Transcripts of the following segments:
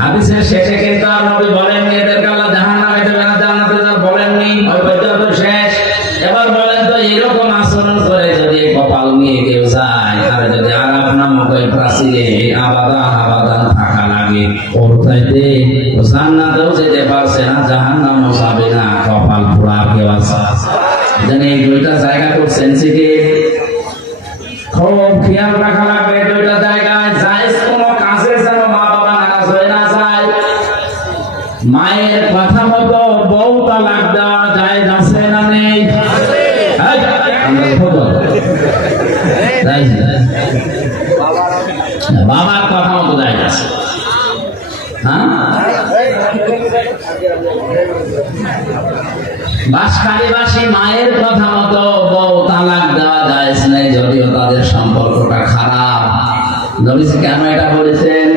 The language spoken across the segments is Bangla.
হাদিসের শেষে কিন্তু আর নবী বলেননি এদেরকে আল্লাহ জাহান্নামে দেবে না জান্নাতে যাবে বলেননি, ওই পর্যন্ত শেষ। এবার বলেন তো এরকম আচরণ করে যদি কপাল নিয়ে কেউ যায় আর যদি আরাফ নামক ওই প্রাচীরে আবাদান থাকা লাগে, ওর চাইতে জান্নাতেও যেতে পারছে না, জাহান্নামও যাবে না, কপাল পোড়া কেউ আছে? জানি এই দুইটা জায়গা খুব সেনসিটিভ, খুব খেয়াল রাখা লাগবে। দুইটা জায়গায় জায়েজ কোনো কাজে যেন মা বাবা নারাজ হয়ে না যায়। মায়ের কথা মতো বউ তালাক দেওয়া জায়েজ আছে না নেই? বাবার কথা মতো জায়েজ আছে। হ্যাঁ, বাসকালীবাসী মায়ের কথা মতো বউ তালাক দেওয়া জায়েজ নেই, যদিও তাদের সম্পর্কটা খারাপ। নবীজি কেন এটা বলেছেন?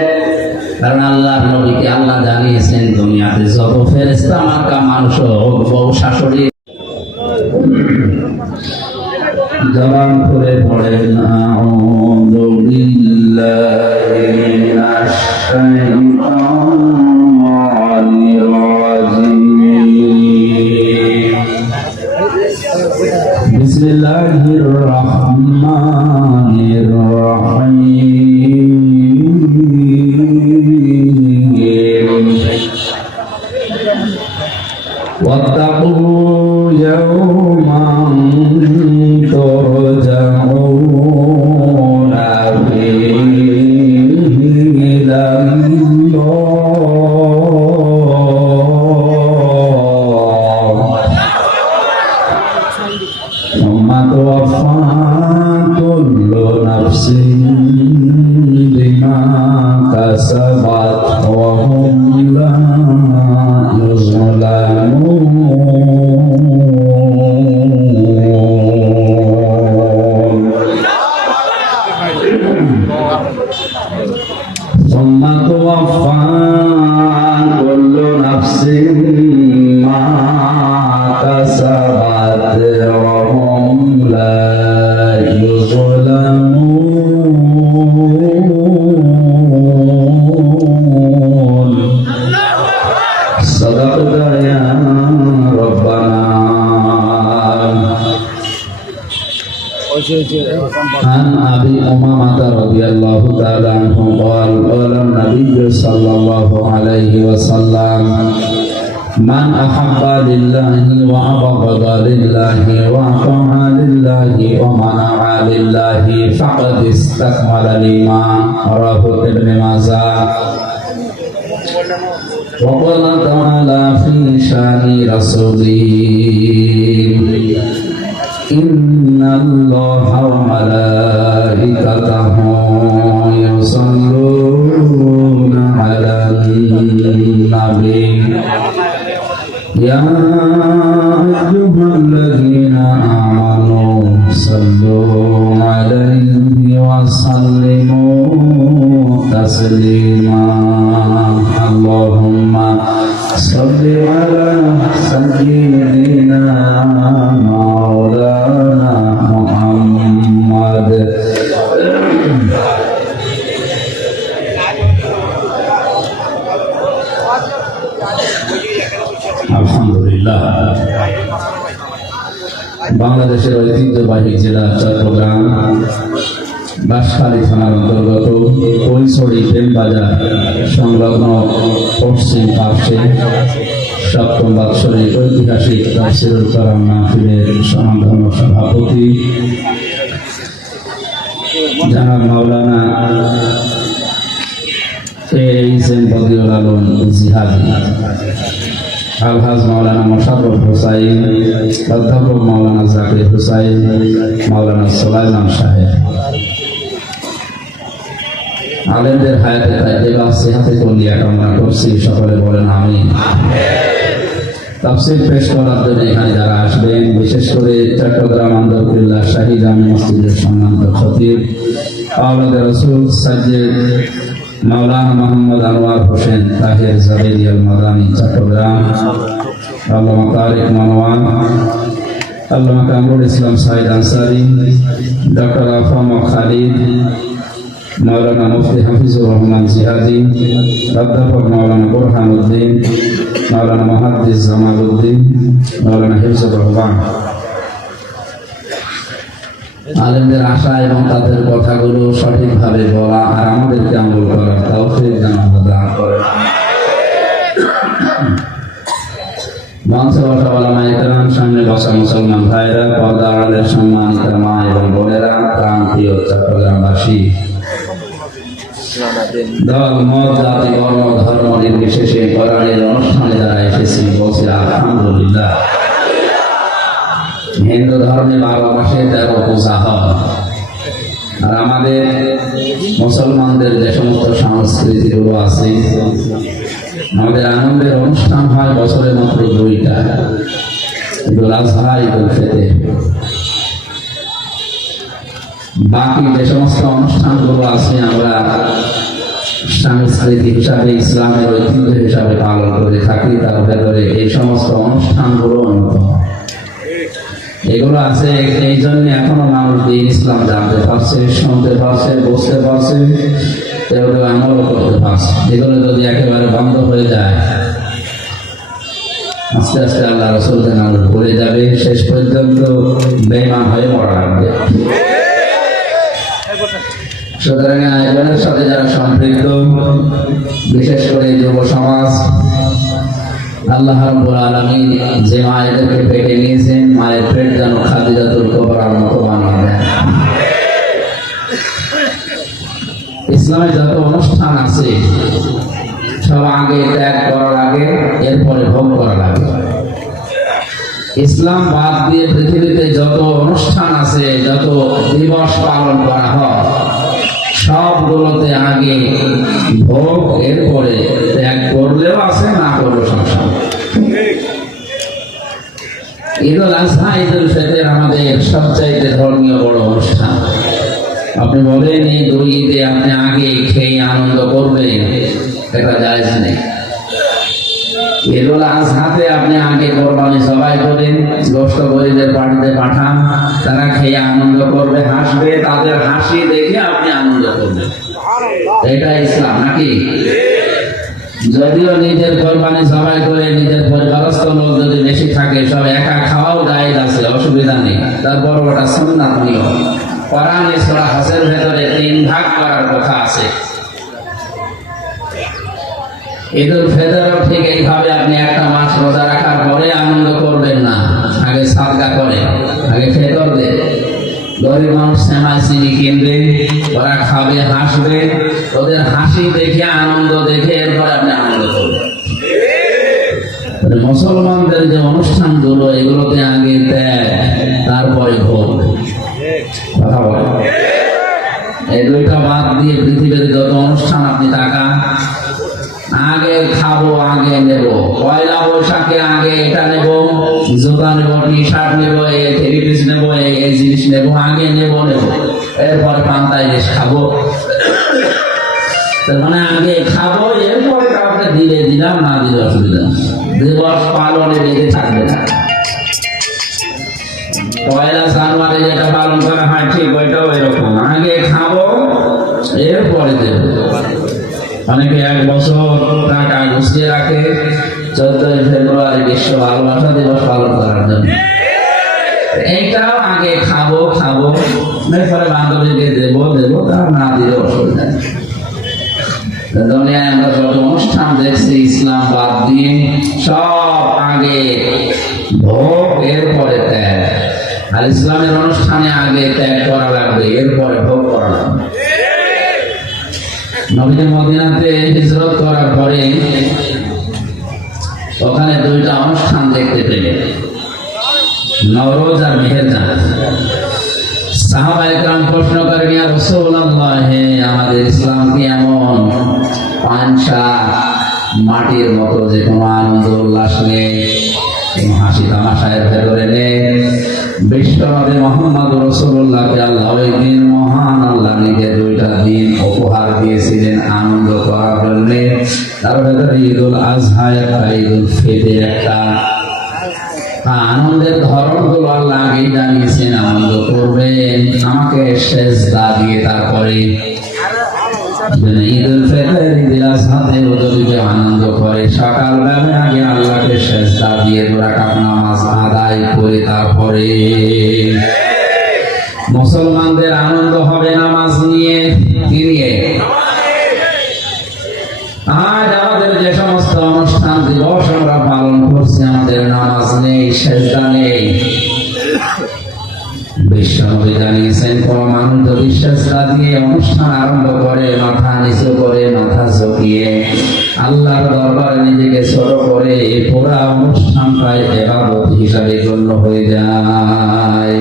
কারণ আল্লাহর নবীকে আল্লাহ জানিয়েছেন দুনিয়াতে যত ফেরেশতা মাক্কা মানুষ হোক, বউ শাশুড়ি জবান করে পড়েন আউযু বিল্লাহি মিনাশ শাইতানির রাজিম। বিসমিল্লাহির রহমানির রহিম। ওয়াত্তাকু ইয়াওমান তুরজাউনা ফীহি ইলাল্লাহ সুম্মা তুওয়াফফা কুল্লু নাফসিন বিমা কাসাবাত ওয়া হুম লা ইউযলামুন। সুম্মা তুওয়াফফা কুল্লু নাফসিন মা কাসাবাত ওয়া হুম লা ইউযলামুন। সাদাকাতা ইয়া রাব্বানা। عن أبي أمامة رضي الله تعالى عنه قال قال النبي صلى الله عليه وسلم من أحب لله وأبغض لله وأطاع لله ومنع لله فقد استكمل الإيمان. رواه ابن ماجه. وقال تعالى في شان رسوله إن الله وملائكته يصلون على النبي يا أيها الذين آمنوا صلوا عليه وسلموا تسليما. اللهم صل على سيدنا مولانا محمد আলহামদুলিল্লাহ। বাংলাদেশের ঐতিহ্যবাহী জেলা চট্টগ্রাম বাঁশখালী থানার অন্তর্গত কৈশোরী প্রেমবাজার সংলগ্ন পশ্চিম পার্শ্বে সপ্তম বাৎসরিক ঐতিহাসিক তাফসীরুল কোরআন মাহফিলের সমাধান সভাপতি জনাব মাওলানা এইচএম বদিউল আলম জিহাদি, আলহাজ মাওলানা মোশাররফ হোসাইন, অধ্যাপক মাওলানা জাকির হোসাইন, মাওলানা সুলাইমান সাহেব, আলেমদের হায়াতে তাইয়্যিবা সিহাতে কুল্লিয়া কামনা করছি। সকলে বলেন আমিন। তাফসীর পেশ করার জন্য এখানে যারা আসবেন, বিশেষ করে চট্টগ্রাম আন্দরকিল্লা শাহী জামে মসজিদের সম্মানিত খতিব আওলাদে রাসূল সাইয়্যিদ মাওলানা মোহাম্মদ আনোয়ার হোসেন তাহের জাবেরি আল মাদানী চট্টগ্রাম, আল্লামা তারিক মানওয়ান, আল্লামা কামরুল ইসলাম সাইদ আনসারী, ডক্টর আফাম খালিদ, মাওলানা মুফতি হাফিজুর রহমান জিহাদি, অধ্যাপক মাওলানা বুরহানুদ্দিন, মাওলানা মুহাদ্দিস জামালউদ্দিন, মাওলানা হিফজুর রহমান। আলেমদের আশা এবং তাদের কথাগুলো সঠিকভাবে বলা আর আমাদেরকে আমল করার তৌফিক যেন আল্লাহ দান করেন। মঞ্চে বসা ওলামায়ে কেরাম, সামনে বসা মুসলমান ভাইরা, পর্দার আড়ালের সম্মানিত মা এবং বোনেরা, প্রান্তীয় চট্টগ্রামবাসী, দল মত জাতি বর্ণ ধর্ম নির্বিশেষে কোরআনের অনুষ্ঠানে যারা এসেছি বলছি আলহামদুলিল্লাহ। হিন্দু ধর্মে 12 মাসে 13 পূজা হয়, আর আমাদের মুসলমানদের যে সমস্ত সংস্কৃতিগুলো আছে, আমাদের আনন্দের অনুষ্ঠান হয় বছরে মাত্র 2টা, ঈদুল আজহা, ঈদুল ফিতর। বাকি যে সমস্ত অনুষ্ঠানগুলো আছে আমরা সাংস্কৃতিক হিসাবে, ইসলামের ঐতিহ্য হিসাবে পালন করে থাকি, তার ভেতরে এই সমস্ত অনুষ্ঠানগুলো অন্যতম। এগুলো আছে এই জন্য এখনো মানুষ দিন ইসলাম জানতে পারছে, শুনতে পারছে, বুঝতে পারছে, এগুলো আমলও করতে পারছে। এগুলো যদি একেবারে বন্ধ হয়ে যায়, আস্তে আস্তে আল্লাহ রাসূলকে মানুষ ভুলে যাবে, শেষ পর্যন্ত বেঈমান হয়ে মরা লাগবে। সুতরাং আয়োজনের সাথে যারা সম্পৃক্ত, বিশেষ করে যুব সমাজ, আল্লাহ রাব্বুল আলামিন যে মায়েদেরকে পেটে নিয়েছেন, মায়ের পেট যেন খাদিজাতুল কুবরার মতো বানিয়ে দেন। ইসলামে যত অনুষ্ঠান আছে সব আগে ত্যাগ করার আগে, এরপরে ভোগ করার আগে। ইসলাম বাদ দিয়ে পৃথিবীতে যত অনুষ্ঠান আছে, যত দিবস পালন করা হয়, সবগুলোতে আগে ভোগ, এরপরে ত্যাগ করলেও আছে, না করলেও সমস্যা। ঈদুল আজহা, ঈদুল ফিতর আমাদের সবচাইতে ধর্মীয় বড় অনুষ্ঠান। আপনি বলেন এই 2 ঈদে আপনি আগে খেয়ে আনন্দ করবেন, এটা জায়েজ নেই। ঈদুল আজহাতে আপনি আগে কোরবানি জবাই করেন, গোশত গরীবদের বাড়িতে পাঠান, তারা খেয়ে আনন্দ করবে, হাসবে, তাদের হাসি দেখে আপনি আনন্দ করবেন। এটা ইসলাম নাকি? যদিও নিজের কোরবানি জবাই করে নিজের পরিবারস্থ লোক যদি বেশি থাকে, সব একা খাওয়াও জায়েজ আছে, অসুবিধা নেই, তারপর ওটা সুন্নাত নিয়ম। কোরআনে সূরা হজের ভেতরে 3 ভাগ করার কথা আছে। ঈদুল ফিতরও ঠিক এইভাবে আপনি একটা মাস রোজা রাখার পরে আনন্দ করবেন না, আগে সাদকা করে, আগে ফিতর দেন। গরিব মানুষ সেমাই চিনি কিনবে, ওরা খাবে, হাসবে, ওদের হাসি দেখে আনন্দ দেখে এরপর আপনি আনন্দ করবেন। মুসলমানদের যে অনুষ্ঠানগুলো, এগুলোতে আগে ত্যাগ, তারপরে ভোগ। কথা বলে এই 2টা বাদ দিয়ে পৃথিবীর যত অনুষ্ঠান আপনি তাকান, আগে খাবো, আগে নেব। পয়লা বৈশাখে আগে এটা নেব, জুতা নেব, টি-শার্ট নেব, এই 3 পিস নেব, এই জিনিস নেব, আগে নেব। এরপরে পান্তা ইলিশ খাবো, মানে আগে খাবো, এরপরে কাউকে দিলে দিলাম, না দিলে অসুবিধা। দিবস পালনে বেঁধে থাকবে না। পয়লা জানুয়ারি যেটা পালন করা হয়, ঠিক ওইটাও এরকম, আগে খাবো, এরপরে দেব। অনেকে 1 বছর টাকা গুছিয়ে রাখে 14 ফেব্রুয়ারি বিশ্ব ভালোবাসা দিবস পালন করার জন্য। এইটাও আগে খাবো, এরপরে বান্ধবীকে দেবো, তার না দিলে অসুবিধা নেই। দুনিয়ায় আমরা যত অনুষ্ঠান দেখছি ইসলাম বাদ দিয়ে, সব আগে ভোগ, এরপরে ত্যাগ। আর ইসলামের অনুষ্ঠানে আগে ত্যাগ করা লাগবে, এরপরে ভোগ করা লাগবে। নবী মদিনাতে হিজরত করার পরে ওখানে 2টা অনুষ্ঠান দেখতে পেলেন, নওরোজ আর মেহেরজান। সাহাবায়ে কেরাম প্রশ্ন করেন, ইয়া রাসূলুল্লাহ, আমাদের ইসলাম কি এমন পাঞ্চা মাটির মতো যে কোনো আনন্দ উল্লাস নেই, হাসি তামাশায়ের ভেতরে নেই? বিশ্বনবী মুহাম্মদ রাসূলুল্লাহকে আল্লাহ ওই দিন, মহান আল্লাহ নিজে 2টা দিন উপহার দিয়েছিলেন আনন্দ করার জন্য। তার ভেতরে ঈদুল আজহা একটা, ঈদুল ফিতর একটা। আনন্দের ধরনগুলো আল্লাহ আগেই জানিয়েছেন, আনন্দ করবেন আমাকে সেজদা দিয়ে, তারপরে ঈদুল ফিতর ঈদুল আজহাতে যদি কেউ আনন্দ করে সকালবেলা আগে আল্লাহকে সেজদা দিয়ে 2 রাকাত নামাজ আদায় করে তারপরে মুসলমানদের আনন্দ হবে নামাজ নিয়ে। কি নিয়ে? আজ আমাদের যে সমস্ত অনুষ্ঠান দিবস আমরা পালন করছি, আমাদের নামাজ নেই, সেজদা নেই। বিশ্বনবী জানিয়েছেন, কোন মানুষ যদি সেজদা দিয়ে অনুষ্ঠান আরম্ভ করে, মাথা নিচু করে, মাথা ঝুঁকিয়ে আল্লাহর দরবারে নিজেকে ছোট করে, এই পুরো অনুষ্ঠানটাই ইবাদত হিসাবে গণ্য হয়ে যায়।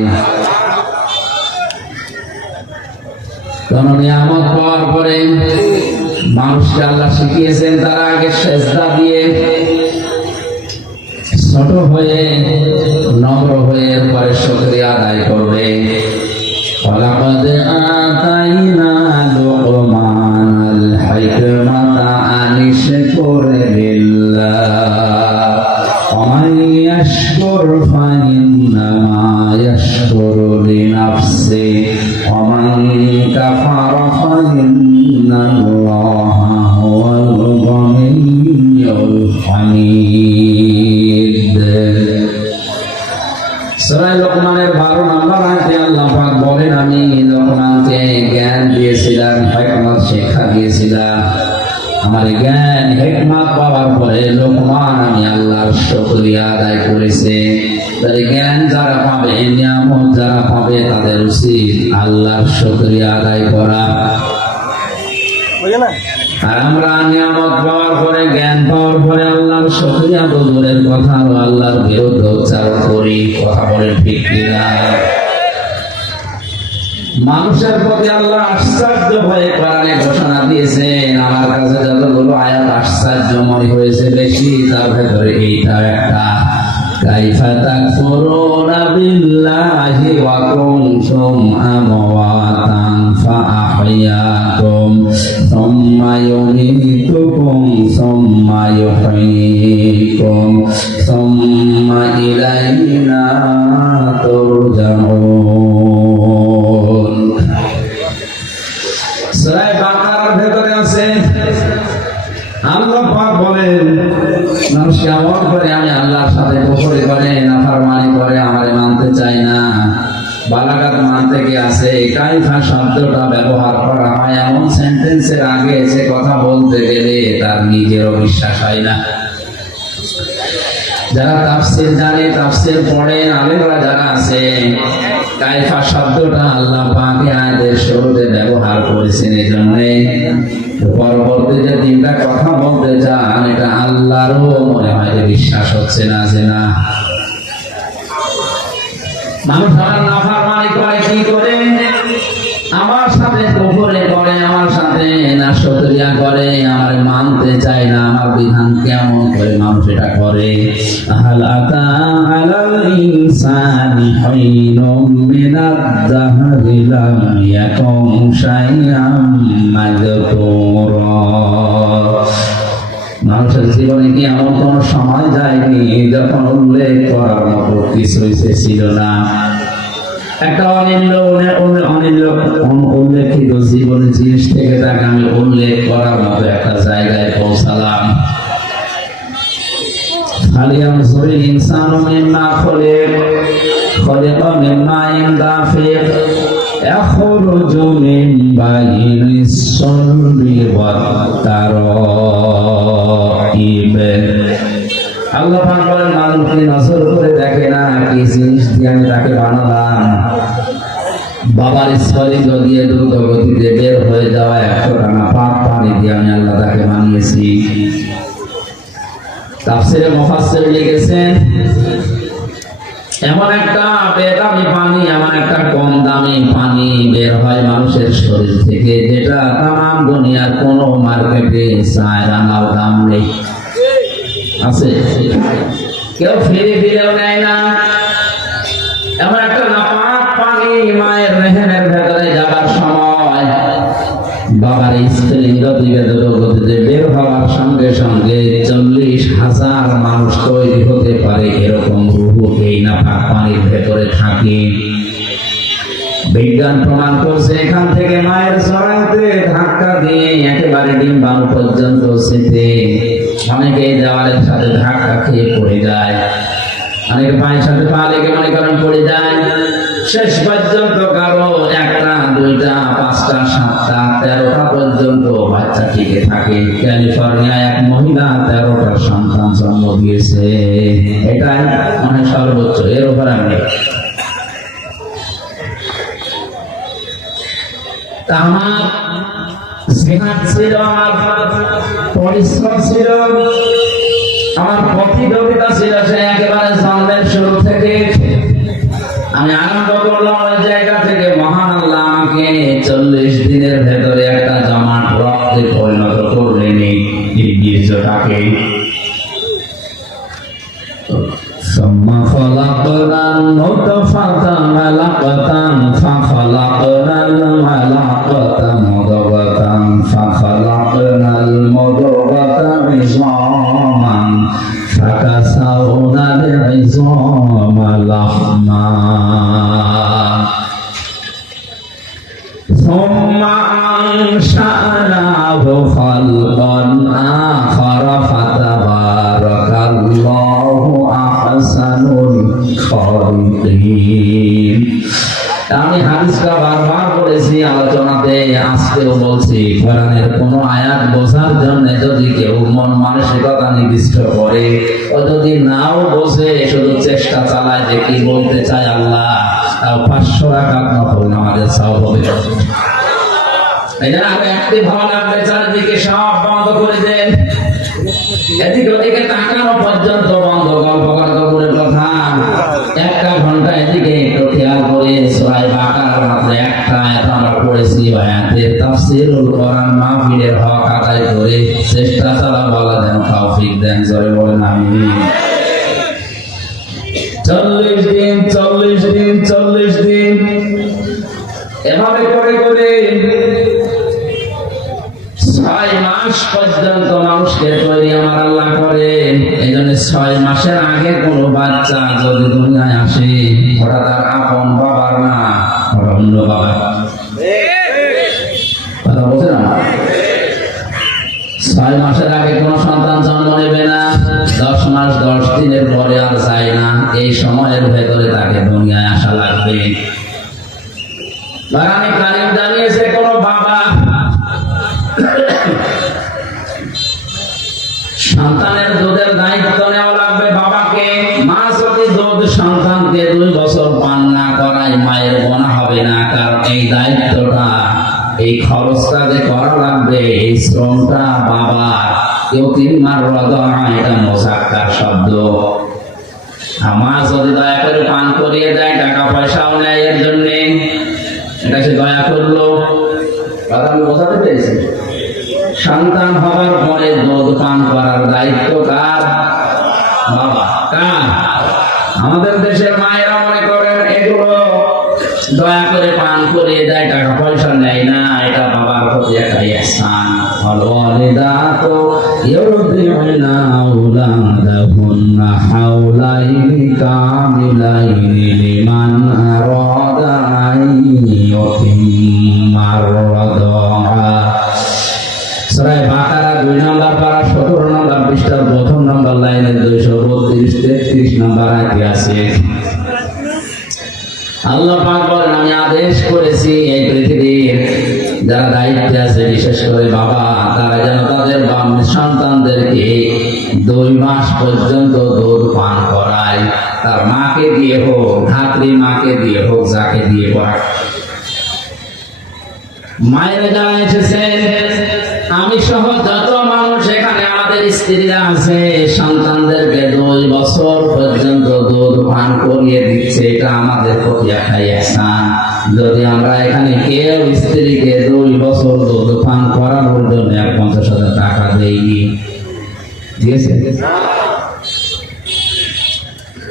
কোন নিয়ামত পাওয়ার পরে মানুষকে আল্লাহ শিখিয়েছেন তারা আগে সেজদা দিয়ে ছোট হয়ে নম্র হয়ে পরে শুকরিয়া আদায় করবে। ওয়ালাকাদ আতাইনা লুকমানাল হিকমাতা আনিশকুর লিল্লাহ ওয়া মান ইয়াশকুর ফাইন্নামা ইয়াশকুরু লিনাফসিহি ওয়া মান কাফারা ফাইন্নাল্লাহা হুয়াল গনিয়্যুল হামিদ। সূরা লোকমানের 12 নম্বর আয়াতে আল্লাহ পাক বলেন, আমি লোকমানকে জ্ঞান দিয়েছিলাম, হিকমত শিক্ষা দিয়েছিলাম। আমার জ্ঞান হিকমত পাওয়ার পরে লোকমান আমি আল্লাহর শুকরিয়া আদায় করেছে। তাই জ্ঞান যারা পাবে, নিয়ামত যারা পাবে, তাদের উচিত আল্লাহর শুকরিয়া আদায় করা। আর আমরা নিয়ামত পাওয়ার পরে, জ্ঞান পাওয়ার পরে আল্লাহর শুকরিয়া তো দূরের কথা, আল্লাহর বিরুদ্ধে উচ্চারণ করি। কথা বলেন ঠিক কিনা? মানুষের প্রতি আল্লাহ আশ্চর্য হয়ে কোরআনে ঘোষণা দিয়েছেন। আমার কাছে যতগুলো আয়াত আশ্চর্য মনে হয়েছে বেশি, তার ভেতরে এইটা একটা। কাইফা তাকফুরুনা বিল্লাহি ওয়া কুনতুম আমওয়াতান ফাআহইয়াকুম সুম্মা ইউমীতুকুম সুম্মা ইউহয়ীকুম সুম্মা ইলাইনা তুরজাউন। সূরা বাকারার ভেতরে আছে, আল্লাহ পাক বলেন, মানুষ কেমন করে আমি আল্লাহর সাথে কুফরি করে, নাফরমানি করে, আমারে মানতে চায় না। বালাগাত মানতে কি আছে? কাইফা শব্দটা ব্যবহার করা হয় এমন সেন্টেন্সের আগে যে কথা বলতে গেলে তার নিজেরও বিশ্বাস হয় না। যারা তাফসীর জানে, তাফসীর পড়ে, আলেমরা যারা আছে, কাইফা শব্দটা আল্লাহ পাক আয়াতের শুরুতে ব্যবহার করেছেন। এই জন্য পরবর্তী যে 3টা কথা বলতে চান, এটা আল্লাহরও মনে হয় যে বিশ্বাস হচ্ছে না, যে না মানুষ আমার নাফরমানি করে, কি করে? আমার সাথে কুফরি করে, আমার সাথে নাশকরিয়া করে, আমার মানতে চায় না। আমার বিধান কেমন করে মানুষ এটা করে? হাল আতা আলাল ইনসানি হাইনুম মিনাদ দাহরি লাম ইয়াকুম শাইআম মাযকুরা। মানুষের জীবনে কি এমন কোন সময় যায়নি যখন উল্লেখ করার মতো কিছুই ছিল না? একটা উল্লেখিত জীবনের জিনিস থেকে তাকে আমি উল্লেখ করার মতো একটা জায়গায় পৌঁছালাম। ফালিয়ানজুর ইনসানু মিম্মা খুলিকা মিন মাইন দাফিক ইয়াখরুজু মিন বাইনিস সুলবি ওয়াত তারাইব। আল্লাহ পাক বলেন, মানুষকে নজর করে দেখে না কি জিনিস দিয়ে আমি তাকে বানালাম। বাবার স্ফলিত দিয়ে দ্রুত গতিতে বের হয়ে যাওয়া 100 টানা পাক পানি দিয়ে আমি আল্লাহ তাকে বানিয়েছি। তাফসীরে মুফাসসির লিখেছেন, এমন একটা বেদামি পানি, এমন একটা কম দামি পানি বের হয় মানুষের শরীর থেকে, যেটা তাম দুনিয়ার কোন মার্কেটে 4 আনাও দাম নেই। আছে কেউ ফিরেও নেয় না। এমন একটা নাপাক পানি মায়ের রেহেমের ভেতরে যাবার সময় বাবার স্ত্রীলিঙ্গ থেকে দ্রুত গতিতে বের হওয়ার সঙ্গে সঙ্গে 40,000 মানুষ তৈরি হতে পারে, এরকম রূহ এই নাপাক পানির ভেতরে থাকে। বিজ্ঞান প্রমাণ করছে, এখান থেকে মায়ের জরায়ুতে ধাক্কা দিয়ে একেবারে ডিম্বাণু পর্যন্ত চেপে অনেকে দেওয়ালের সাথে ধাক্কা খেয়ে পড়ে যায়, অনেকে পায়ের সাথে পা লেগে মনে করেন পড়ে যায়। শেষ পর্যন্ত কারো একটা, দুইটা, পাঁচটা, সাতটা, 13টা পর্যন্ত বাচ্চা টিকে থাকে। ক্যালিফোর্নিয়ায় এক মহিলা 13টা সন্তান জন্ম দিয়েছে। এটাই মানে সর্বোচ্চ, এর উপর আমি আমার জিহাদ ছিল, আমার পরিশ্রম ছিল, আমার প্রতিযোগিতা ছিল। সে একেবারে জন্মের শুরু থেকে আমি আরম্ভ করলাম ওই জায়গা থেকে। মহান আল্লাহ আমাকে 40 দিনের ভেতরে একটা জমাট রক্তে পরিণত করলেন এই বীর্যটাকে। ثم خلقنا النطفة علقة فخلقنا العلقة مضغة فخلقنا المضغة عظاما فكسونا العظام لحما ثم أنشأناه خلقا آخر فتبارك الله أحسن الخالقين। আমি হাদিসটা বারবার বলেছি আলোচনাতে, আজকেও বলছি, কোরআনের কোন আয়াত বোঝার জন্য যদি কেউ মন মানসিকতা নির্দিষ্ট করে, ও যদি নাও বোঝে, শুধু চেষ্টা চালায় যে কি বলতে চায় আল্লাহ, তাও 500 রাকাত নফল নামাজের সওয়াব হবে। এই জন্য আগে একটি ভালো লাগবে, চারিদিকে সব বন্ধ করে দেন, এদিকে ওদিকে তাকানো পর্যন্ত বন্ধ, গল্প করে কথা। 1 ঘন্টা এদিকে একটু খেয়াল করে সূরা বাকারার মাত্র একটা আয়াত আমরা পড়েছি, আয়াতের তাফসীরুল কোরআন মাহফিলের হক আদায় করে চেষ্টা চালাবো, আল্লাহ যেন তৌফিক দেন। জোরে বলেন আমিন। 40 দিন 40 দিন 40 দিন এভাবে করে করে 6 মাস পর্যন্ত মানুষকে তৈরি আমার আল্লাহ করে। এই জন্য 6 মাসের আগে কোনো বাচ্চা যদি দুনিয়ায় আসে, ওরা তার আপন বাবার না, ওরা অন্য বাবা। কথা বলছে না? 6 মাসের আগে কোনো সন্তান জন্ম নেবে না, 10 মাস 10 দিনের পরে আর যায় না। এই সময়ের ভেতরে তাকে দুনিয়ায় আসা লাগবে। কোরআনে কারীম জানিয়েছে কোনো বাবা সন্তানের দুধের দায়িত্ব নেওয়া লাগবে বাবাকে। মা যদি দুধ সন্তানকে 2 বছর পান না করায়, মায়ের গোনা হবে না, কারণ এই দায়িত্বটা, এই খরচটা যে করা লাগবে, এই শ্রমটা বাবার। কেউ 3 মাস রদা, এটা মোসাক্কার শব্দ। মা যদি দয়া করে পান করিয়ে দেয়, টাকা পয়সাও নেয় এর জন্য, এটা সে দয়া করলো। কথা আমি বোঝাতে পেরেছি? সন্তান হওয়ার পরে দুধ পান করার দায়িত্ব কার? বাবা। কার? আমাদের দেশের মায়েরা মনে করেন এগুলো দয়া করে পান করিয়ে দেয়, টাকা পয়সা নেয় না, এটা বাবার প্রতি একটা ইহসান। ওয়ালিদাতু ইউরদিউনা আওলাদাহুন্না হাওলাইনি কামিলাইনি লিমান আরাদা আন ইউতিম্মার রাদা। সূরা বাকারা 2 নম্বর পারা 17 নম্বর পৃষ্ঠার 1ম নম্বর লাইনে 232-33 নম্বর আয়াতে আছে। আল্লাহ পাক বলেন, আমি আদেশ করেছি এই পৃথিবীর যারা দায়িত্বে আছে, বিশেষ করে বাবা, তারা যেন তাদের সন্তানদেরকে 2 মাস পর্যন্ত দুধ পান করায়। তার মাকে দিয়ে হোক, ধাত্রী মাকে দিয়ে হোক, যাকে দিয়ে করায়। মায়ের যারা এসেছেন, আমি সহ যত মানুষ এখানে, আমাদের স্ত্রীরা আছে, সন্তানদেরকে 2 বছর পর্যন্ত দুধ পান করিয়ে দিচ্ছে, এটা আমাদের প্রতি একটা ইহসান। যদি আমরা এখানে কেউ স্ত্রীকে 2 বছর দুধ পান করানোর জন্য 50,000 টাকা দেইনি, দিয়েছে?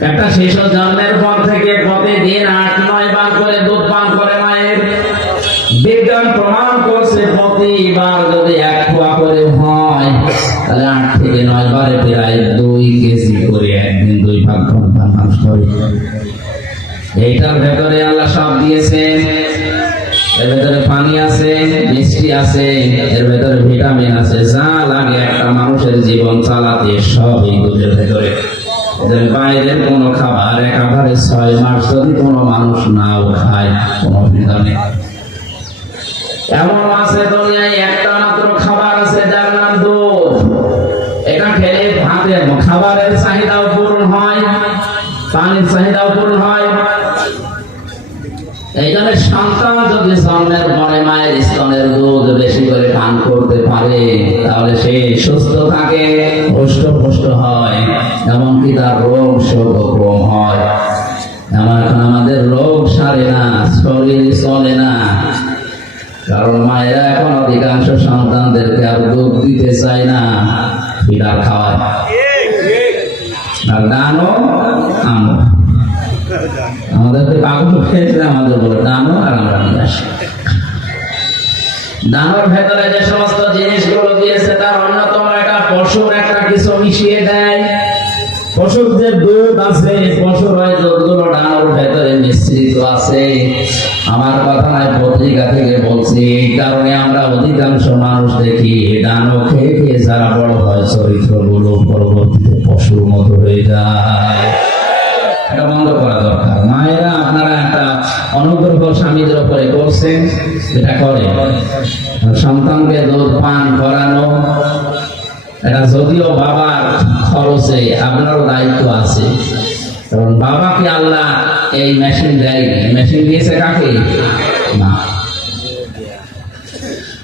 একটা শিশু জন্মের পর থেকে প্রতিদিন 8-9 বার করে দুধ পান করে মায়ের। বিজ্ঞান প্রমাণ করছে প্রতিবার যদি 1 খোয়া করে হয়, তাহলে 8 থেকে 9 বারে প্রায় 2 কেজি করে একদিন 2 ভাগ মানুষ করে। এইটার ভেতরে আল্লাহ সব দিয়েছেন। এর ভেতরে পানি আছে, মিষ্টি আছে, এর ভেতরে ভিটামিন আছে, যা লাগে একটা মানুষের জীবন চালাতে সব এই দুধের ভেতরে। এদের বাইরের কোনো খাবার একেবারে 6 মাস যদি কোনো মানুষ নাও খায় কোনো অসুবিধা নেই। এমন আছে দুনিয়ায় একটা মাত্র খাবার আছে যার নাম দুধ। এটা খেলে ভাতের খাবারের চাহিদাও পূরণ হয়, পানির চাহিদাও পূরণ হয়। এইখানে সন্তান যদি জন্মের পরে মায়ের স্তনের দুধ বেশি করে পান করতে পারে তাহলে সে সুস্থ থাকে, হৃষ্টপুষ্ট হয়, এমনকি তার রোগ শোক কম হয়। এখন আমাদের রোগ সারে না, শরীর চলে না, কারণ মায়েরা এখন অধিকাংশ সন্তানদেরকে আর দুধ দিতে চায় না, ফিডার খাওয়ায়। আর ডানো আমরা আমাদেরকে পাগল খেয়েছে, আমাদের বলে ডানো আর আমরা নিয়ে আসি। ডানোর ভেতরে যে সমস্ত জিনিসগুলো দিয়েছে তার অন্যতম একটা পশুর একটা কিছু মিশিয়ে দেয়। পশুর যে দুধ আছে, পশুর ওই দুধগুলো ডানোর ভেতরে মিশ্রিত আছে। আমার কথা নয়, পত্রিকা থেকে বলছি। এই কারণে আমরা অধিকাংশ মানুষ দেখি ডানো খেয়ে খেয়ে যারা বড় হয় চরিত্রগুলো পরবর্তীতে পশুর মতো হয়ে যায়। এটা বন্ধ করা দরকার। মায়েরা আপনারা একটা অনুগ্রহ স্বামীদের উপরে করছেন, এটা করে সন্তানকে দুধ পান করানো। এটা যদিও বাবার খরচে, আপনারও দায়িত্ব আছে, কারণ বাবাকে আল্লাহ এই মেশিন দেয়নি। মেশিন দিয়েছে কাকে? না।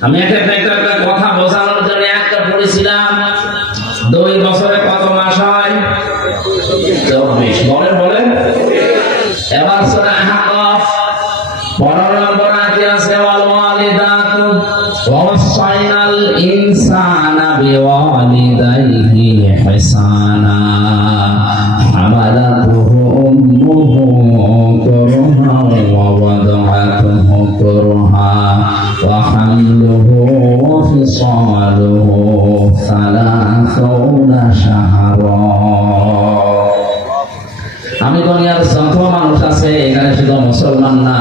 আমি একটা কথা বোঝানোর জন্য একটা পড়েছিলাম, 2 বছরে কত মাস হয়? 24। বলেন বলেন। এবার সূরা আহকাফ 15 নম্বর আয়াতে আছে, ওয়াল ওয়ালিদাতু ওয়াসাইনাল ইনসানা বিওয়ালিদাইহি ইহসানা হামালাতুহু উম্মুহু কুরহা ওয়া ওয়াদাআতুহু কুরহা ওয়া হামলুহু ওয়া ফিসালুহু 30 শাহরা। আমি দুনিয়ার যত মানুষ আছে, এখানে শুধু মুসলমান না,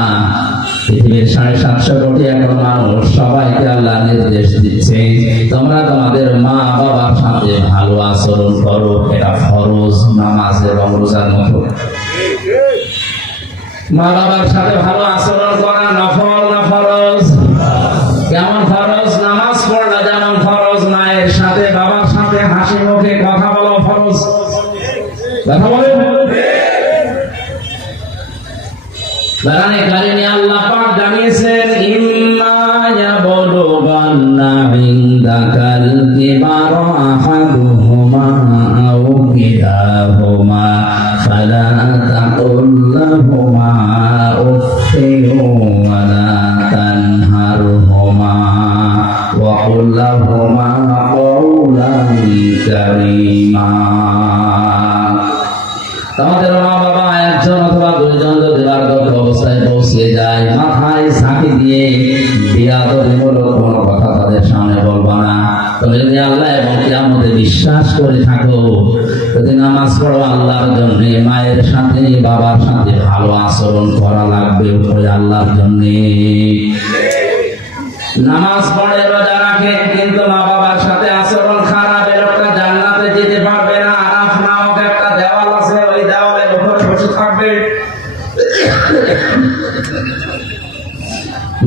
পৃথিবীর 750 কোটি এখন মানুষ, সবাইকে আল্লাহ নির্দেশ দিচ্ছে তোমরা তোমাদের মা বাবার সাথে ভালো আচরণ করো। এটা ফরজ, নামাজ এবং রোজার মতো। মা বাবার সাথে ভালো আচরণ করা নফল না ফরজ? কেমন ফরজ? নামাজ পড়া যেমন ফরজ, মায়ের সাথে বাবার সাথে হাসি মুখে কথা বলা ফরজ। কথা বলেন। কোরআনে কারিমে আল্লাহ পাক জানিয়েছেন, ইম্মা ইয়াবলুগান্না ইনদাকাল কিবারা আহাদুহুমা আও কিলাহুমা ফালা তাকুল লাহুমা উফফিন ওয়া লা তানহারহুমা ওয়া কুল লাহুমা কাওলান কারীমা। তোমাদের মা বাবা একজন অথবা 2 জন যদি বার্ধক্য অবস্থায় পৌঁছে যায়, মাথায় ঝাঁকি দিয়ে বিয়াদবিমূলক কোনো কথা তাদের সামনে বলবা না। তুমি যদি আল্লাহ এবং কিয়ামতে বিশ্বাস করে থাকো, যদি নামাজ পড়ো আল্লাহর জন্য, মায়ের সাথে বাবার সাথে ভালো আচরণ করা লাগবে ওই আল্লাহর জন্য। নামাজ পড়ে রোজা রাখে কিন্তু মা বাবার সাথে আচরণ খারাপ, এ লোকটা জান্নাতে যেতে পারবে না। আরাফ নামক একটা দেওয়াল আছে, ওই দেওয়ালের উপর বসে থাকবে।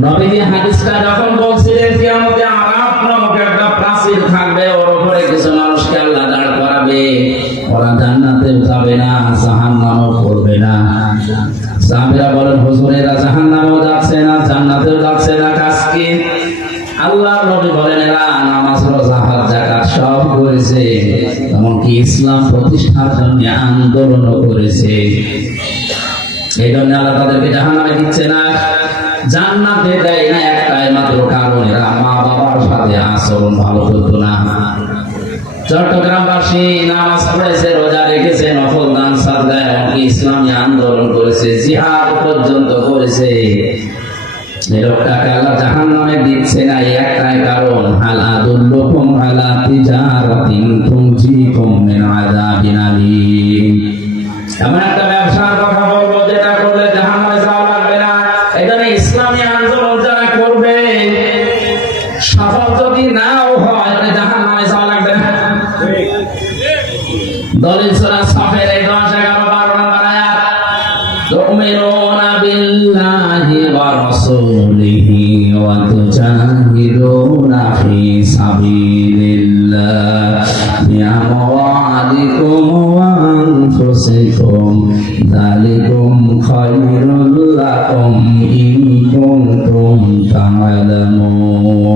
নবীজি হাদিসটা যখন বলছিলেন কিয়ামতে আরাফ নামক একটা প্রাচীর থাকবে, ওর উপরে কিছু মানুষকে আল্লাহ দাঁড় করাবে। ওরা জান্নাতে যাবে না, জাহান্নামও করবে না। সাহাবীরা বলেন, হুজুর এরা জাহান্নামেও যাচ্ছে না, জান্নাতেও যাচ্ছে না, কাজ কি? আল্লাহর নবী বলেন, এরা নামাজ, রোজা, হজ, যাকাত সব করেছে, এমনকি ইসলাম প্রতিষ্ঠার জন্য আন্দোলন করেছে। এই জন্য আল্লাহ তাদেরকে জাহান্নামে দিচ্ছে না, জান্নাতে দেয় না একটাই মাত্র কারণ, এরা মা বাবার সাথে আচরণ ভালো করতো না। চট্টগ্রামবাসী নামাজ পড়েছে, রোজা রেখেছে, নফল দান সাদকা, এমনকি ইসলামী আন্দোলন করেছে, জিহাদ পর্যন্ত করেছে। এই লোকটাকে আল্লাহ জাহান্নামে দিচ্ছে না একটাই কারণ, হাল আদুল্লুকুম আলা তিজারাতিন তুনজিকুম মিন আযাবিন আলীম। এমন একটা ব্যবসার কথা বলবো যেটা করলে জাহান্নামে যাওয়া লাগবে না। এই জন্য ইসলামী আন্দোলন যারা দলিল সূরা সাফের 10, 11, 12 নম্বর আয়াত। তুমিনুনা বিল্লাহি ওয়া রাসূলিহি ওয়া তুজাহিদুনা ফি সাবিলিল্লাহ বিআমওয়ালিকুম ওয়া আনফুসিকুম যালিকুম খায়রুল লাকুম ইন কুনতুম তা'লামুন।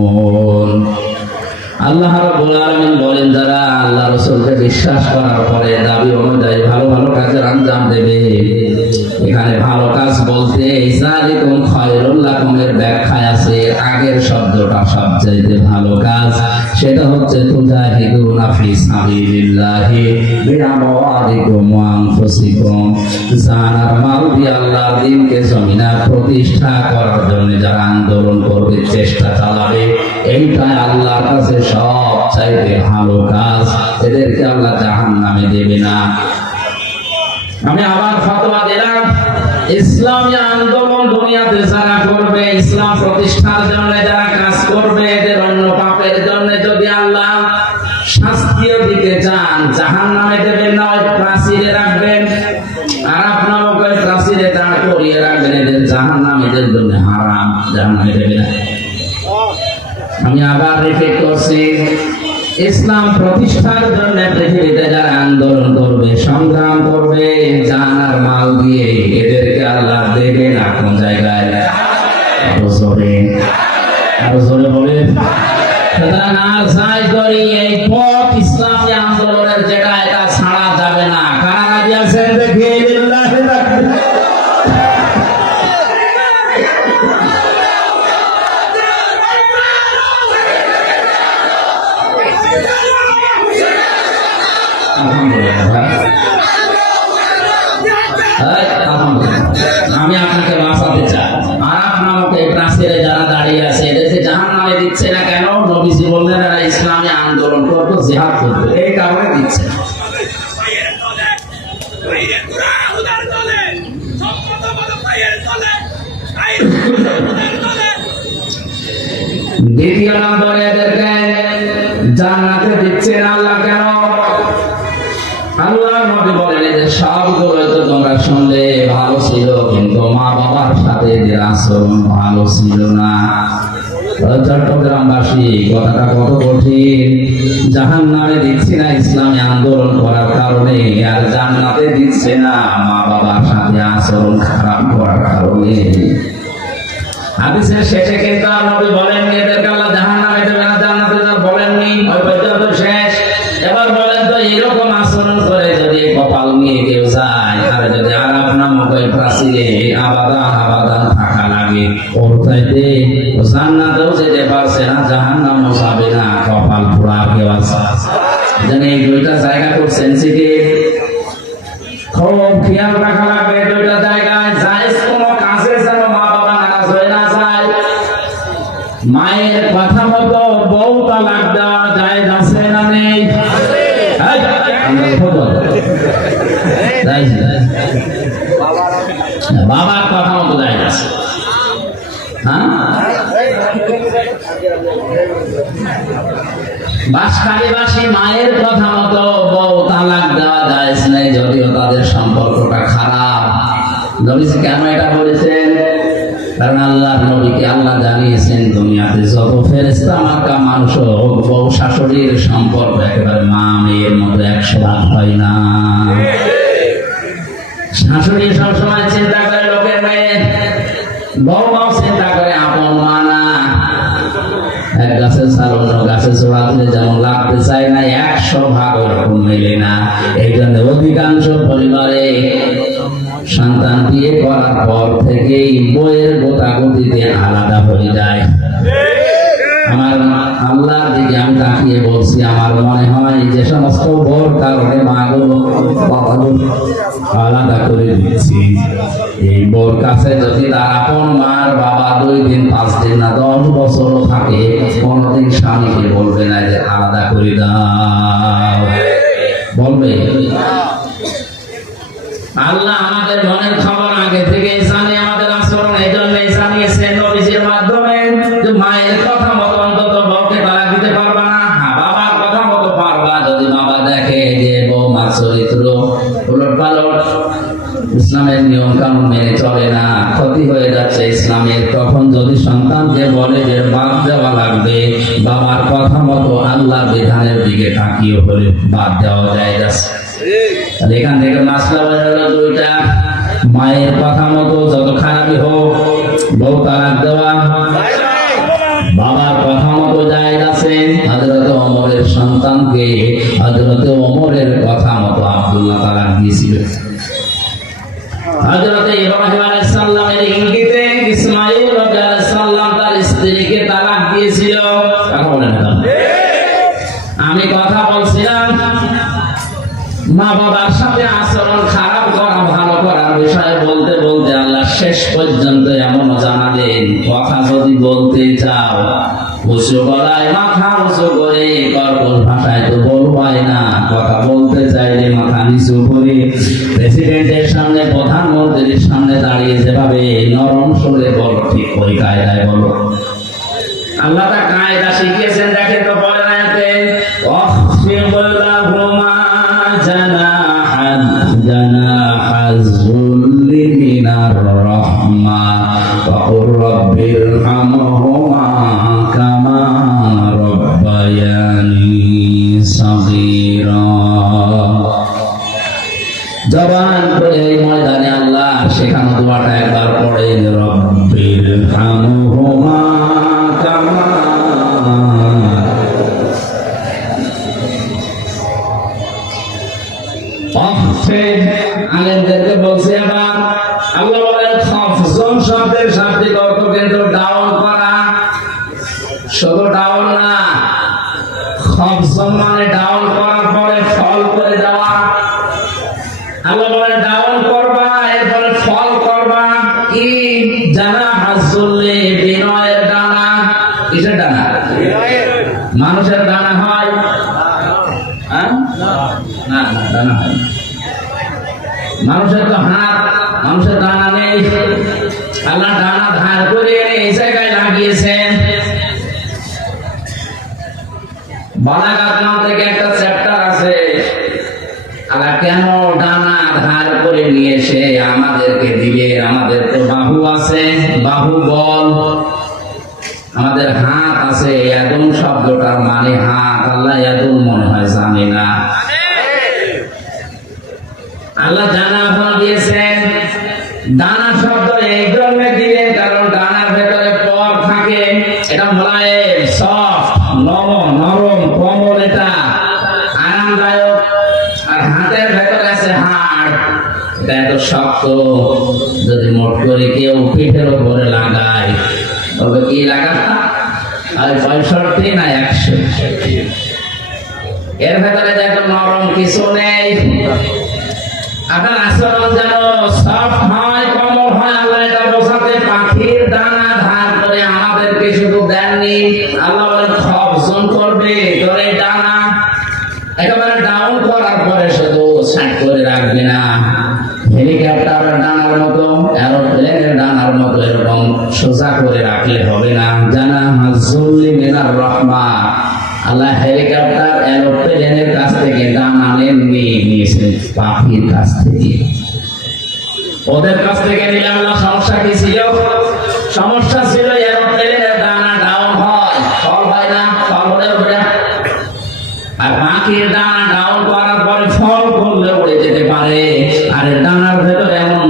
আল্লাহ রাব্বুল আলামিন বলেন, যারা আল্লাহ রাসূলকে বিশ্বাস করার পরে দাবি অনুযায়ী ভালো ভালো কাজের আঞ্জাম দেবে। এখানে ভালো কাজ বলতে যালিকুম খায়রুল লাকুম এর ব্যাখ্যায় আছে আগের শব্দটা সবচেয়ে ভালো কাজ, সেটা হচ্ছে তুজাহিদুনা ফি সাবিলিল্লাহি বিআমওয়ালিকুম ওয়া আনফুসিকুম। জানার মাল দিয়ে আল্লাহর দ্বীনকে জমিনে প্রতিষ্ঠা করার জন্য যারা আন্দোলন করবে, চেষ্টা চালাবে, এইটাই আল্লাহর কাছে সবচাইতে ভালো কাজ। এদেরকে আল্লাহ জাহান্নামে দেবে না। আমি আবার ফতোয়া দিলাম, ইসলামী আন্দোলন দুনিয়াতে যারা করবে, ইসলাম প্রতিষ্ঠার জন্য যারা কাজ করবে, এদের অন্য পাপের জন্য যদি আল্লাহ শাস্তিও দিতে চান, জাহান্নামে দেবেন না, ওই প্রাচীরে রাখবেন। আর আপনার ওই প্রাচীরে দাঁড় করিয়ে রাখবেন, এদের জাহান্নাম এদের জন্য হারাম, জাহান্নামে দেবে না। আমি আবার রিপিট করছি, ইসলাম প্রতিষ্ঠার জন্য পৃথিবীতে যারা আন্দোলন করবে, সংগ্রাম করবে, জান আর মাল দিয়ে, এদেরকে আল্লাহ দেবে না। কোন জায়গায়? আরো জোরে বলে। সুতরাং আর যাই করি, এই পথ ইসলামী আন্দোলনের যেটা, এটা ছাড়া যাবে না। কারা রাজি আছেন দেখি? লিল্লাহি তাকবীর। আমি আপনাকে বাঁচাতে চাই। আরাফ নামক এই প্রাচীরে যারা দাঁড়িয়ে আছে, এদেরকে জাহান্নামে দিচ্ছে না কেন? নবীজি বললেন এরা ইসলামী আন্দোলন করতো, জিহাদ করতো, এই কারণে দিচ্ছে। দ্বিতীয় নম্বরে এদেরকে জান্নাতে দিচ্ছেন আল্লাহ কেন? আল্লাহ নবী বলেন, যে সবগুলো তো তোমরা শুনলে ভালো ছিল, কিন্তু মা বাবার সাথে এদের আচরণ ভালো ছিল না। চট্টগ্রামবাসী, কথাটা কত কঠিন। জাহান্নামে দিচ্ছে না ইসলামী আন্দোলন করার কারণে, আর জান্নাতে দিচ্ছে না মা বাবার সাথে আচরণ খারাপ করার কারণে। হাদিসের শেষে কিন্তু নবী বলেননি এদেরকে আল্লাহ জাহান্নামে দেবে না, জান্নাতে যাবে বলেননি, ওই পর্যন্ত শেষ। এবার বলেন তো, এইরকম আচরণ করে যদি কপাল নিয়ে কেউ যায়, আর যদি আরাফ নামক ওই প্রাচীরে আবাদান থাকা লাগে, ওর চাইতে জান্নাতেও যেতে পারছে না, জাহান্নামও যাবে না, কপাল পোড়া কেউ আছে? যেন এই দুইটা জায়গা খুব সেনসিটিভ, খুব খেয়াল রাখা লাগবে। দুইটা জায়গায় জায়েজ কোনো কাজে যেন মা বাবা নারাজ হয়ে না যায়। মায়ের কথা মতো বউ তালাক দেওয়া জায়েজ আছে না নেই? বাবার কথা মতো জায়েজ আছে। বাসকালীবাসী মায়ের কথা মতো বউ তালাক দেওয়া জায়েজ নেই, যদিও তাদের সম্পর্কটা খারাপ। নবীজি কেন এটা বলেছেন? কারণ আল্লাহর নবীকে আল্লাহ জানিয়েছেন, দুনিয়াতে যত ফেরেশতা মাক্কা মানুষ হোক, বউ শাশুড়ির সম্পর্ক একেবারে মা মেয়ের মতো 100 হয় না। শাশুড়ি সবসময় চিন্তা করে লোকের মেয়ে, বউমাও চিন্তা করে আপন মা না। এক গাছের ছাল অন্য গাছের জোড়া দিলে যেমন লাগতে চায় না, 100 ওরকম মেলে না। এই জন্য অধিকাংশ পরিবারে সন্তান বিয়ে করার পর থেকেই বইয়ের গোতাগতিতে আলাদা হয়ে যায়। আমার আল্লাহর দিকে আমি তাকিয়ে বলছি, আমার মনে হয় যে সমস্ত বউর কারণে মাগুলো বাবাগুলো আলাদা করে দিচ্ছি, এই বউর কাছে যদি তার আপন মার বাবা 2 দিন 5 দিন না 10 বছরও থাকে, কোনদিন স্বামীকে বলবে না যে আলাদা করে দাও, বলবে? আল্লাহ আমাদের মনের খবর আগে থেকে জানে, আমাদের আচরণ এই জন্য জানিয়েছেন নবীজির মাধ্যমে, যে মায়ের কথা মতো অন্তত বউকে তালাক দিতে পারবা না, বাবার কথা মতো পারবা। যদি বাবা দেখে যে বউ মাছ চরিত্র উলটপালট, ইসলামের নিয়ম কানুন মেনে চলে না, ক্ষতি হয়ে যাচ্ছে ইসলামের। তখন যদি সন্তানকে বলে যে বাদ দেওয়া লাগবে, বাবার কথা মতো আল্লাহর বিধানের দিকে তাকিয়ে হলে বাদ দেওয়া যায় যাচ্ছে। এখান থেকে মাসলা হলো দুইটা, মায়ের কথা মতো যত খারাপই হোক বউ তালাক দেওয়া, বাবার কথা মতো জায়েজ আছে। হযরত ওমরের সন্তানকে হযরত ওমরের কথা মতো আব্দুল্লাহ তালাক দিয়েছিল। হযরত ইব্রাহিম আলাইহিস সালামের ইঙ্গিতে ইসমাঈল আলাইহিস সালাম তার স্ত্রীকে তালাক দিয়েছিল। কথা বলেন না? আমি কথা বলছিলাম মা বাবার সাথে আচরণ খারাপ করা ভালো করার বিষয়ে বলতে বলতে আল্লাহ শেষ পর্যন্ত এমন জানালেন, কথা যদি বলতে চাও উঁচু গলায় মাথা উঁচু করে কর্কশ ভাষায় তো বলবাই না, কথা বলতে চাইলে মাথা নিচু করে প্রেসিডেন্টের সামনে প্রধানমন্ত্রীর সামনে দাঁড়িয়ে যেভাবে নরম সুরে বলো, ঠিক ওই কায়দায় বলো। আল্লাহ তা কায়দা শিখিয়েছেন। দেখেন তো পরের আয়াতে জানাহাযুল্লি মিনার রাহমা ওয়া রাব্বিরহামহুমা কামা রাব্বায়ানি সাগীরা। জবান করে এই ময়দানে আল্লাহ শেখানো দোয়াটা একবার পড়েন, রাব্বিরহামহুমা কামা। আলেমদেরকে বলছে আবার আল্লাহ বলেন খাফজন শব্দের শাব্দিক অর্থ কিন্তু ডাউন করা, শুধু ডাউন না, খাফজন মানে ডাউন করার পরে ফল করে দেওয়া। আল্লাহ বলেন ডাউন করবা, এরপরে ফল করবা। কি জানাহাযুল্লি, বিনয়ের ডানা। কিসের ডানা? মানুষের ডানা হয়? হ্যাঁ, না ডানা হয়। মানুষের তো হাত, মানুষের ডানা নেই। আল্লাহ ডানা ধার করে এনে এই জায়গায় লাগিয়েছেন। বালাগাত নাম থেকে একটা চ্যাপ্টার আছে। আল্লাহ কেন ডানা ধার করে নিয়ে এসে আমাদেরকে দিলে? আমাদের তো বাহু আছে, বাহু বল, আমাদের হাত আছে। ইয়াদুন শব্দটার মানে হাত, আল্লাহ ইয়াদুন মনে হয় জানে না। আল্লাহ জানা ফল দিয়েছেন। দানা শব্দ এই জন্য দিলেন কারণ দানার ভেতরে পর থাকে, এটা মোলায়েম, সফট, নরম, কোমল, এটা আরামদায়ক। আর হাতের ভেতরে আছে হাড়, এটা এত শক্ত। যদি মোট করে কেউ পিঠের উপরে লাগায় তবে কি লাগাতা? আর 65 না 100। এর ভেতরে দেখো নরম কিছু নেই। আপনার আচরণ যেন সফট হয়, কোমল হয়, আল্লাহ এটা বোঝাতে পাখির দানা ধার করে আমাদেরকে শুধু দেননি। আল্লাহ বলেন খাফজন করবে তোর এই দানা, একেবারে ডাউন করার পরে শুধু সাইড করে রাখবে না। হেলিকপ্টারের ডানার মতো, এরোপ্লেনের ডানার মতো এরকম সোজা করে রাখলে হবে না। জানাহাযুল্লি মিনার রাহমা, আল্লাহ হেলিকপ্টার এরোপ্লেনের কাছ থেকে ডানা নিয়েছেন পাখির কাছ থেকে। ওদের কাছ থেকে নিলে আল্লাহ সমস্যা কি ছিল? সমস্যা ছিল এরোপ্লেনের ডানা ডাউন হয়, ফল হয় না, ফল হলে উঠে। আর পাখির ডানা ডাউন করার পরে ফল করলে উড়ে যেতে পারে। আর ডানার ভেতরে এমন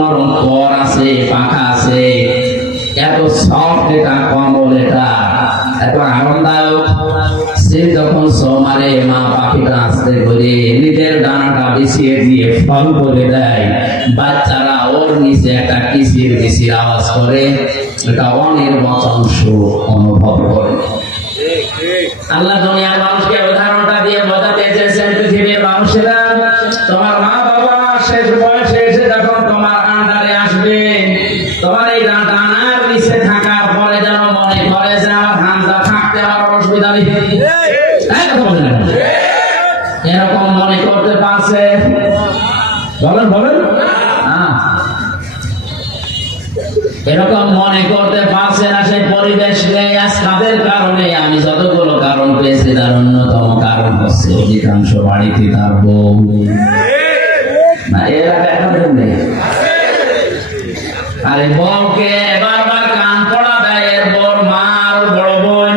নরম পর আছে, পাখা আছে, এত সফট, এটা কম্বল, এটা এত আরামদায়ক। সে যখন সোমারে মা পাখিটা আস্তে করে নিজের দানাটা বিছিয়ে দিয়ে ফল করে দেয়, বাচ্চারা ওর নিচে একটা কিচির আওয়াজ করে, এটা অনির্বাচন সুখ অনুভব করে। আল্লাহ দুনিয়ার মানুষকে উদাহরণটা দিয়ে বোঝাতে চেয়েছেন, পৃথিবীর মানুষেরা তোমার মা বাবা শেষ বয়সে এসে যখন তোমার আন্ডারে আসবে, তোমার এই ডানার নিচে থাকার পরে যেন মনে করে যে আমার হামজা থাকতে আমার অসুবিধা নেই। এরকম মনে করতে পারছে? বলেন এরকম মনে করতে পারছে না সেই পরিবেশ নেই। আজ তাদের কারণে আমি যতগুলো কারণ পেয়েছি তার অন্যতম কারণ হচ্ছে অধিকাংশ বাড়িতে তার বউ না, এরা এখন নেই। আরে বউকে বারবার কান পড়া দেয় এর বড় মা আর বড় বোন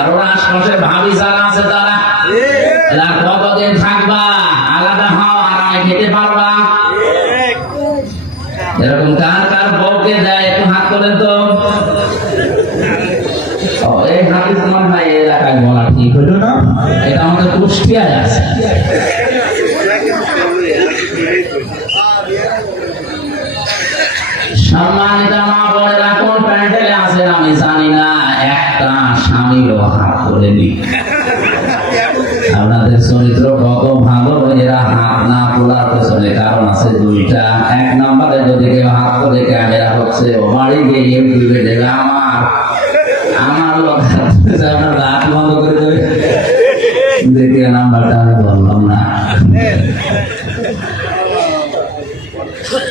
আর ওর আশপাশে ভাবি যারা আছে তারা, এরা কতদিন থাকবা, আলাদা হও, আরামে খেতে পারবা। এরকম কার কার বউকে দেয় একটু হাত করেন তো। এই হাদিস তোমার ভাই এলাকায় বলা ঠিক হলো না, এটা আমাদের কুষ্টিয়ায় আছে। সম্মানিত মা বোনেরা, কোন প্যান্ডেলে আছেন আমি জানি না, একটা স্বামীরও হাত করে নি। আপনাদের চরিত্র কত ভালো, এরা হাত না তোলার পেছনে কারণ আছে দুইটা। এক নম্বরে যদি কেউ হাত করে ক্যামেরা হচ্ছে, ও বাড়ি গিয়ে ইউটিউবে দেবে আমার লোক আপনার রাত বন্ধ করে দেবে। দ্বিতীয় নাম্বারটা আমি বললাম না।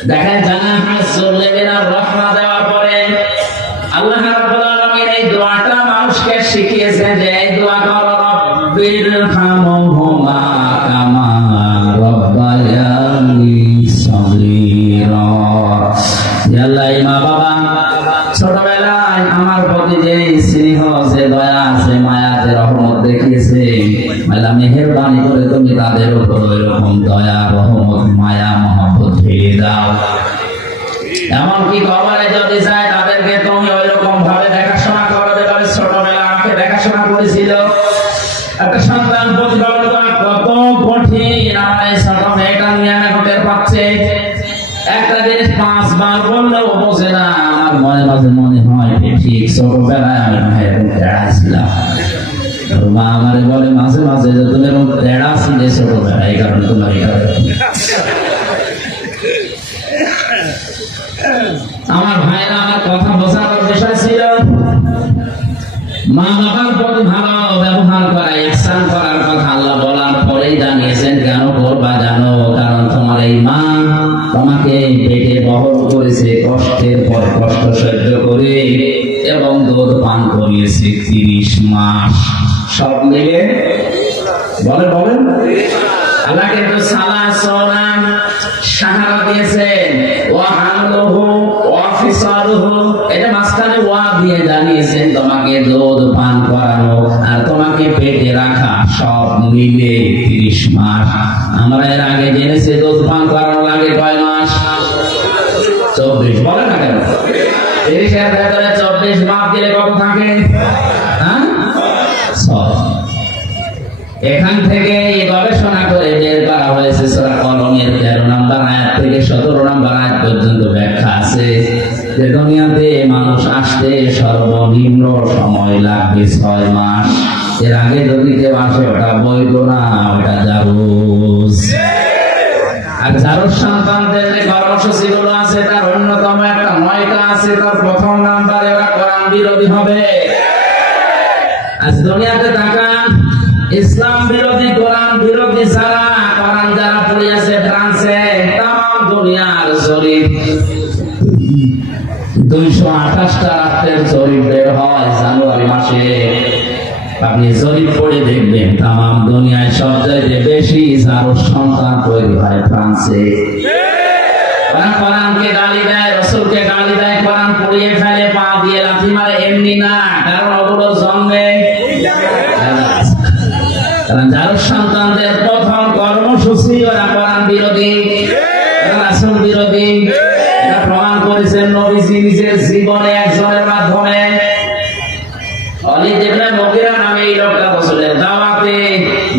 দেখেন জান্নাতুল সুলাইমানের রহমত দেওয়ার পরে আল্লাহ রাব্বুল আলামিন এই দোয়াটা মানুষকে শিখিয়েছেন যে এই দোয়া করো, রব্বির হামহুমা কামা রাব্বায়ানি সগীরা। হে আল্লাহ, মা বাবা ছোটবেলায় আমার প্রতি যে স্নেহ, যে দয়া, যে মায়া, যে রহমত দেখিয়েছে, আল্লাহ মেহেরবানি করে তুমি তাদের উপর এরকম দয়া, রহমত, মায়া, মহব্বত ঢেলে দাও। এমনকি কবরে যদি যায় তাদেরকে তুমি ওইরকম ভাবে দেখাশোনা করো যেভাবে ছোটবেলা আমাকে দেখাশোনা করেছিল। একটা সন্তান প্রতিপালন করা কত কঠিন, আমার এই ছোট মেয়েটা নিয়ে এখন টের পাচ্ছে। একটা জিনিস 5 বার বললেও বোঝে না। আমার মনে মাঝে মনে হয় ঠিক ছোটবেলায় আমি মায়ের তেড়াছিলাম। মা আমারে বলে মাঝে মাঝে যে তুমি এরকম তেড়া ছিলে ছোটবেলায়, এই কারণে তোমার এটা। আমার ভাইরা, আমার কথা বোঝানোর বিষয় ছিল মা বাবার প্রতি ভালো ব্যবহার করা, ইহসান করার কথা আল্লাহ বলার পরেই জানিয়েছেন কেন করবা জানো, কারণ তোমার এই মা তোমাকে পেটে বহন করেছে, কষ্টের পর কষ্ট সহ্য করে, এবং দুধ পান করিয়েছে 30 মাস। সব মিলে বলে বলেন আল্লাহ কিন্তু সালাহ সোনাম সাহারা দিয়েছেন, ওয়া হামলুহু ওয়া ফিসালুহু, এটা মাঝখানে ওয়া দিয়ে জানিয়েছেন তোমাকে দুধ পান করানো আর তোমাকে পেটে রাখা, সব মিলে 30 মাস। আমরা এর আগে জেনেছি দুধ পান করানো লাগে কয় মাস? 24। বলে না কেন? 30 এর ভেতরে 24 মাস দিলে কত থাকে? হ্যাঁ, 6। এখান থেকে গবেষণা করে বের করা হয়েছে সূরা কলমের 13 নম্বর আয়াত থেকে 17 নম্বর আয়াত পর্যন্ত ব্যাখ্যা আছে যে দুনিয়াতে মানুষ আসতে সর্বনিম্ন সময় লাগবে 6 মাস। এর আগে যদি কেউ আসে ওটা বৈধ না, ওটা জারুজ। আর জারুজ সন্তানদের যে কর্মসূচিগুলো আছে তার অন্যতম একটা 9টা আছে। তার প্রথম নাম্বারে ওরা কোরআন বিরোধী হবে। আজ দুনিয়াতে তাকান, ইসলাম বিরোধী, কোরআন বিরোধী যারা, কোরআন যারা পড়িয়েছে ফ্রান্সে, তাম দুনিয়ার জরিপ 228টা রাষ্ট্রের জরিপ বের হয় জানুয়ারি মাসে। আপনি জরিপ পড়ে দেখবেন তাম দুনিয়ায় সবচেয়ে বেশি জারুজ সন্তান তৈরি হয় ফ্রান্সে। ওরা কোরআনকে গালি দেয়, রাসূলকে গালি দেয়, কোরআন পড়িয়ে ফেলে, পা দিয়ে লাথি মারে, এমনি না, কারণ ওগুলো জন্মে। জারুজ সন্তানদের প্রথম কর্মসূচি ওরা কোরআন বিরোধী, রাসূল বিরোধী। এটা প্রমাণ করেছেন নবীজি নিজের জীবনে একজনের মাধ্যমে। ওয়ালিদ ইবনে মুগীরা নামে এই লোকটা রাসূলের দাওয়াতে,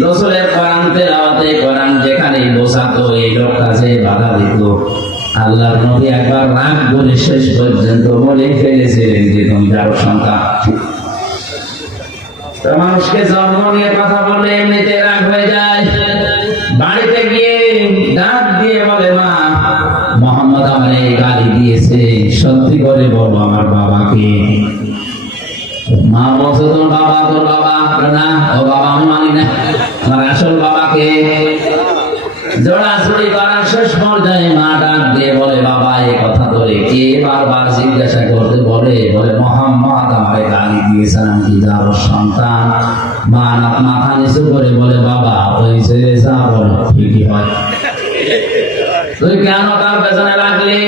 রাসূলের কোরআন তেলাওয়াতে, কোরআন যেখানে বসাতো এই লোকটা যে বাধা দিত, আল্লাহর নবী একবার রাগ করে শেষ পর্যন্ত বলে ফেলেছিলেন যে তুমি জারুজ সন্তান। মানুষকে জন্ম নিয়ে কথা বললে এমনিতে রাগ হয়ে যায়। বাড়িতে গিয়ে ডাক দিয়ে বলে, মা মোহাম্মদ আমারে গালি দিয়েছে, সত্যি করে বলো আমার বাবাকে। মা বলছে তোর বাবা, তোর বাবা না, ও বাবা আমি মানি না, আমার আসল বাবাকে। জোড়াজুড়ি করার শেষ পর্যায়ে মা ডাক দিয়ে বলে, বাবা এই কথা তোরে কে গিয়ে বারবার জিজ্ঞাসা করতে বলে মোহাম্মদ আমারে গালি দিয়েছেন, আমি কি যার সন্তান? মা মাথা নিচু করে বলে, বাবা ওই ছেলে যা বলে ঠিকই হয়। তুই কেন তার পেছনে লাগলি?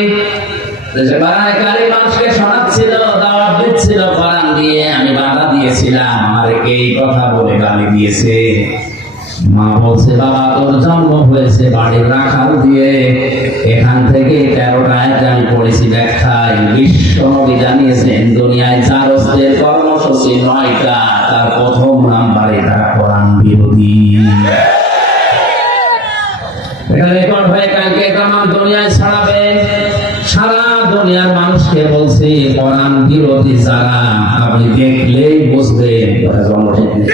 মানুষকে শোনাচ্ছিল, দাওয়াত দিচ্ছিল কোরআন দিয়ে, আমি বাধা দিয়েছিলাম, আমার এই কথা বলে গালি দিয়েছে। মা বলছে, বাবা তোর জন্ম হয়েছে বাড়ির রাখাল দিয়ে, এখান থেকে 13টা আয়াত আমি পড়েছি ব্যাখ্যায়। বিশ্ব নবী জানিয়েছেন দুনিয়ায় জারজদের কর্মসূচি 9টা, তার প্রথম নাম্বারে তারা কোরআন বিরোধী। এটা রেকর্ড হয়ে কালকে তামাম দুনিয়ায় ছড়াবে। সারা দুনিয়ার মানুষকে বলছি কোরআন বিরোধী যারা, আপনি দেখলেই বুঝবেন কথা জন্ম ঠিক নেই।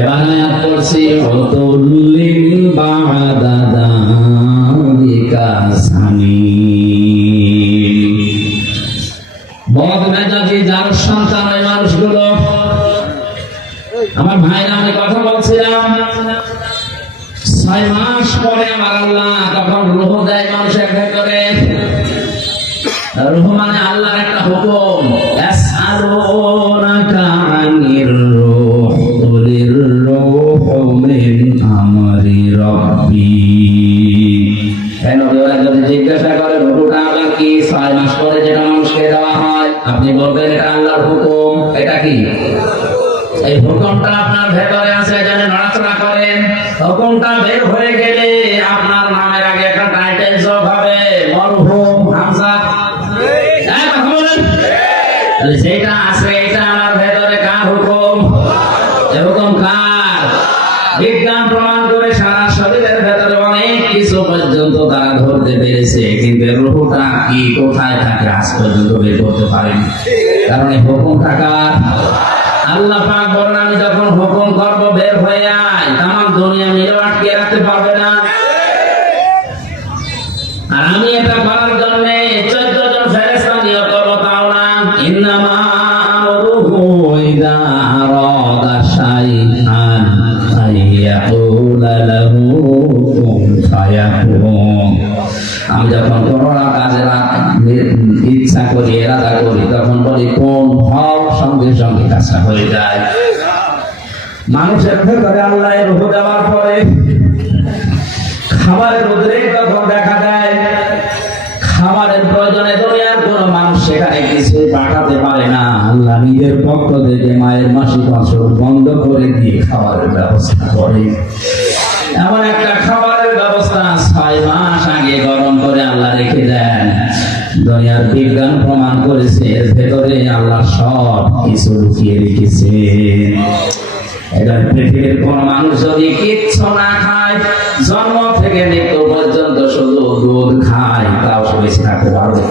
এবার আয়াত পড়ছি, উতুল্লিন বা'দা যালিকা সামিম। বদমেজাজি যার সন্তান ওই মানুষগুলো। আমার ভাইরা, আমি কথা বলছিলাম 6 মাস পরে আমার আল্লাহ তখন রূহ দেয় মানুষের ভেতরে। রূহ মানে আল্লাহর একটা হুকুম। ইয়াসআলুনাকা আনির রূহ কুলির রূহু মিন আমরি রাব্বি। কেন যদি জিজ্ঞাসা করে রূহটা আবার কি, 6 মাস পরে যেটা মানুষকে দেওয়া হয়, আপনি বলবেন এটা আল্লাহর হুকুম। এটা কি? এই হুকুমটা আপনার ভেতরে আছে, জানে নড়াচড়া করেন। হুকুমটা বের হয়ে গেলে আপনার নামের আগে একটা টাইটেল যোগ হবে, মরহুম হামজা। যেটা আছে এটা আমার ভেতরে কার হুকুম? হুকুম কার? বিজ্ঞান প্রমাণ করে সারা শরীরের ভেতরে অনেক কিছু পর্যন্ত তারা ধরতে পেরেছে, কিন্তু রূহটা কি কোথায় থাকে আজ পর্যন্ত বের করতে পারেনি। কারণ এই হুকুমটা কার? আল্লাহ পাক বলেন, আমি যখন হুকুম করব বের হয়ে আয়, তামাম দুনিয়া মিলে আটকে রাখতে পারবে না। আর আমি এটা করার জন্য 14 জন ফেরেশতা নিয়োগ করব, তাও না। ইন্নামা আমরুহু ইযা আরাদা শাইআন আইয়াকুলা লাহু কুন ফায়াকুন। আমি যখন কোনো কাজের ইচ্ছা করি, ইরাদা করি, তখন বলি কোন হও, সঙ্গে সঙ্গে কাজটা হয়ে যায়। মানুষের ভেতরে আল্লাহ রূহ দেওয়ার পরে খাবারের উদ্রেক তখন দেখা দেয়। খাবারের প্রয়োজনে দুনিয়ার কোন মানুষ সেখানে কিছু পাঠাতে পারে না। আল্লাহ নিজের পক্ষ থেকে মায়ের মাসিক অংশ বন্ধ করে দিয়ে খাবারের ব্যবস্থা করে। এমন একটা খাবারের ব্যবস্থা 6 মাস আগে গরম করে আল্লাহ রেখে দেন। দুনিয়ার বিজ্ঞান প্রমাণ করেছে এর ভেতরে আল্লাহ সব কিছু লুকিয়ে রেখেছে। এখন পৃথিবীর কোন মানুষ যদি কিচ্ছু না খায়, জন্ম থেকে মৃত্যু পর্যন্ত শুধু দুধ খায়, তাও সে বেঁচে থাকতে পারবে।